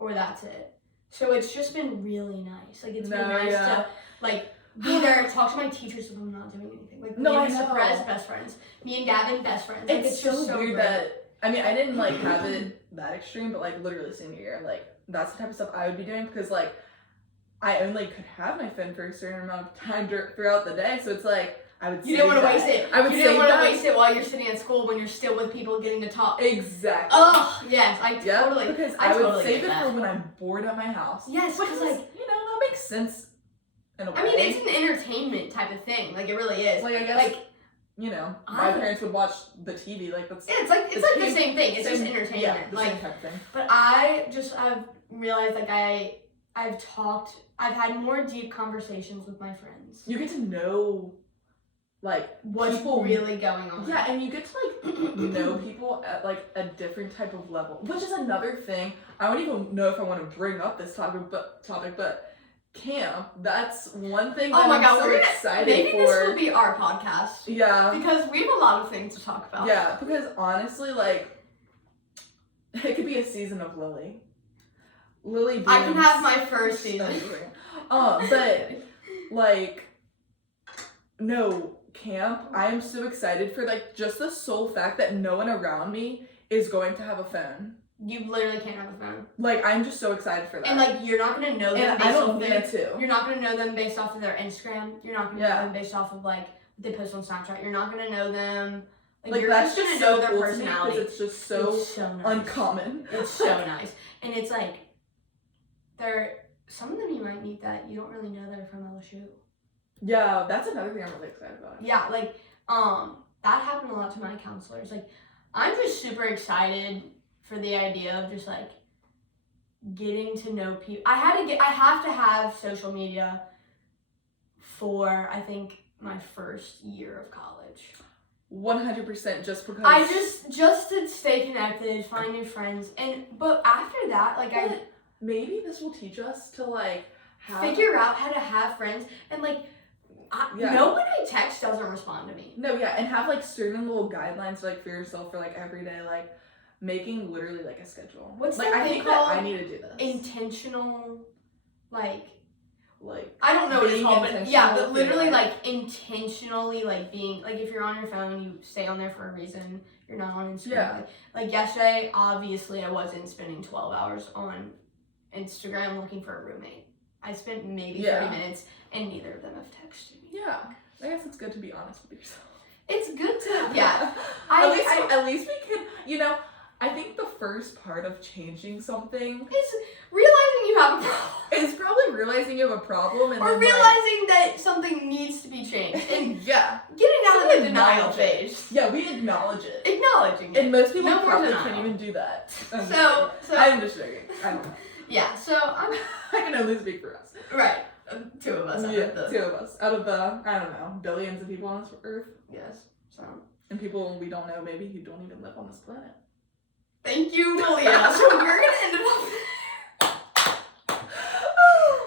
or that's it. So it's just been really nice. Like it's been nice to like be there, talk to my teachers if I'm not doing anything. Like No, me I and know. Perez, best friends. Me and Gavin, best friends. Like, It's just so weird great. that I mean I didn't like have it that extreme, but like literally senior year, like that's the type of stuff I would be doing because like I only could have my phone for a certain amount of time throughout the day, so it's like I would. You didn't want to save waste that. it. I would You save didn't want to that. waste it while you're sitting at school when you're still with people getting to talk. Exactly. Oh, yes, I Yeah, totally. because I would totally save get it that. for when I'm bored at my house. Yes, which because is, like, that makes sense. In a way. I mean, it's an entertainment type of thing. Like, it really is. Like I guess Like, my parents would watch the TV. Like that's. yeah, it's like the same thing. It's just entertainment. Yeah, the like, same type of thing. but I've realized like I've had more deep conversations with my friends. You get to know, like, What's people really going on. Yeah, and you get to like know people at like a different type of level, which is another thing. I don't even know if I want to bring up this topic, but camp. That's one thing that Oh my I'm god, so we're gonna excited maybe for. this will be our podcast. Yeah. Because we have a lot of things to talk about. Yeah, because honestly, like, it could be a season of Lily. Lily. I can blooms have my first season. amazing. But like, no camp. I am so excited for like just the sole fact that no one around me is going to have a phone. You literally can't have a phone. Like, I'm just so excited for that. And like, you're not gonna know them and based I don't off need their. to. You're not gonna know them based off of their Instagram. You're not gonna Yeah. know them based off of like what they post on Snapchat. You're not gonna know them. Like you're that's just just gonna know so their cool to me personality. because it's just so, It's so nice. uncommon. It's so nice, and it's like, some of them you might meet that you don't really know they're from LSU. Yeah, that's another thing I'm really excited about. Yeah, like that happened a lot to my counselors. Like, I'm just super excited for the idea of just like getting to know people. I have to have social media for I think my first year of college. 100% just because I just to stay connected, find new friends, but after that, like But maybe this will teach us to like figure out how to have friends and like no one I text doesn't respond to me. No, yeah, and have like certain little guidelines like for yourself for like every day, like making literally like a schedule. What's like that I thing think called? that I need to do this. Intentional, like I don't know what it's being called, but yeah, but intentional literally with your like intentionally like being like if you're on your phone, you stay on there for a reason. You're not on Instagram. Yeah. Like yesterday, obviously I wasn't spending 12 hours on Instagram looking for a roommate. I spent maybe 30 minutes, and neither of them have texted me. Yeah, I guess it's good to be honest with yourself. It's good to yeah. At least we can, I think the first part of changing something is realizing you have a problem. is probably realizing you have a problem and Or then, realizing that something needs to be changed. And yeah. getting out of So the denial acknowledge it. phase. Yeah, we acknowledge it. Acknowledging it. And most people No more probably denial. can't even do that. So I'm just joking. I don't know. yeah, so I'm I can only speak for us. right. Two of us out Yeah, of the two of us. Out of the, I don't know, billions of people on this earth. yes. So And people we don't know maybe who don't even live on this planet. thank you, Malia. So we're gonna end it off.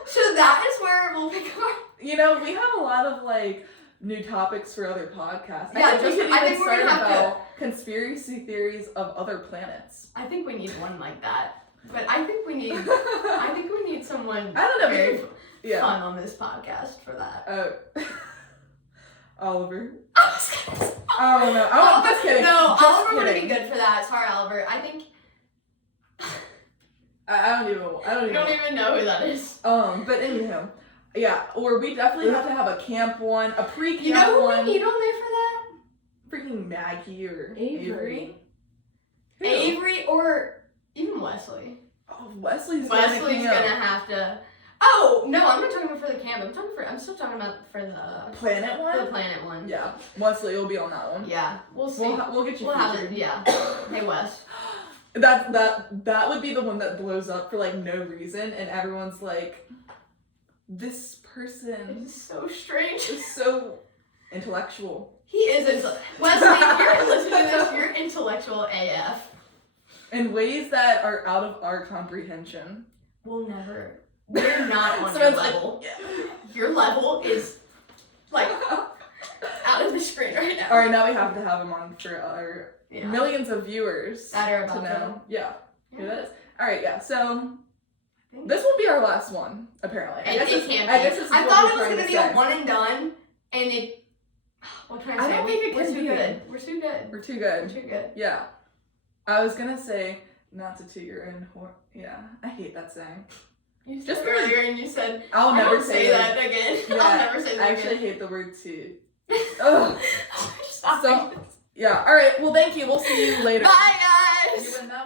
So that is where we'll pick up. We have a lot of like new topics for other podcasts. Yeah, I think we could I even think we're start gonna have to- about conspiracy theories of other planets. I think we need one like that. But I think we need someone I don't know, very maybe- Yeah. fun on this podcast for that. Oliver. I was gonna say I don't know. I'm just kidding. No, Just Oliver would be kidding. good for that. Sorry, Oliver. I think I don't even you don't even know who that is. But anyhow, yeah, or we definitely have to have a camp one, a pre-camp You know who one. we need on there for that? Freaking Maggie or Avery. Who? Avery or even Wesley. Oh, Wesley's Wesley's gonna gonna have to. Oh no, I'm not talking about for the camp. I'm still talking about for the planet one. for the planet one. Yeah, Wesley will be on that one. Yeah, we'll see. We'll get you We'll have featured. it. Yeah. Hey Wes. That would be the one that blows up for like no reason, and everyone's like, this person It's so strange. is so intellectual. He is Wesley. If you're listening to this, you're intellectual AF. In ways that are out of our comprehension. We'll never. We're not on So your it's like, level. yeah. Your level is like out of the screen right now. Alright, now we have to have him on for our Yeah. millions of viewers That are to about know. Yeah, who Yeah. that is. Alright, yeah, so think- this will be our last one, apparently. It this- can't I be. guess this is I what thought we're it was trying gonna to be say. a one and done, and it. What can I I say? don't think it We're can too be. good. We're too good. We're too We're good. too good. Yeah. I was gonna say, not to toot your own horn. Yeah, I hate that saying. You said Just earlier, and you said I'll I never don't say the- that again. Yeah, I'll never say that I actually again. hate the word toot. Ugh. Stop. So, yeah. All right. Well, thank you. We'll see you later. Bye, guys. You win that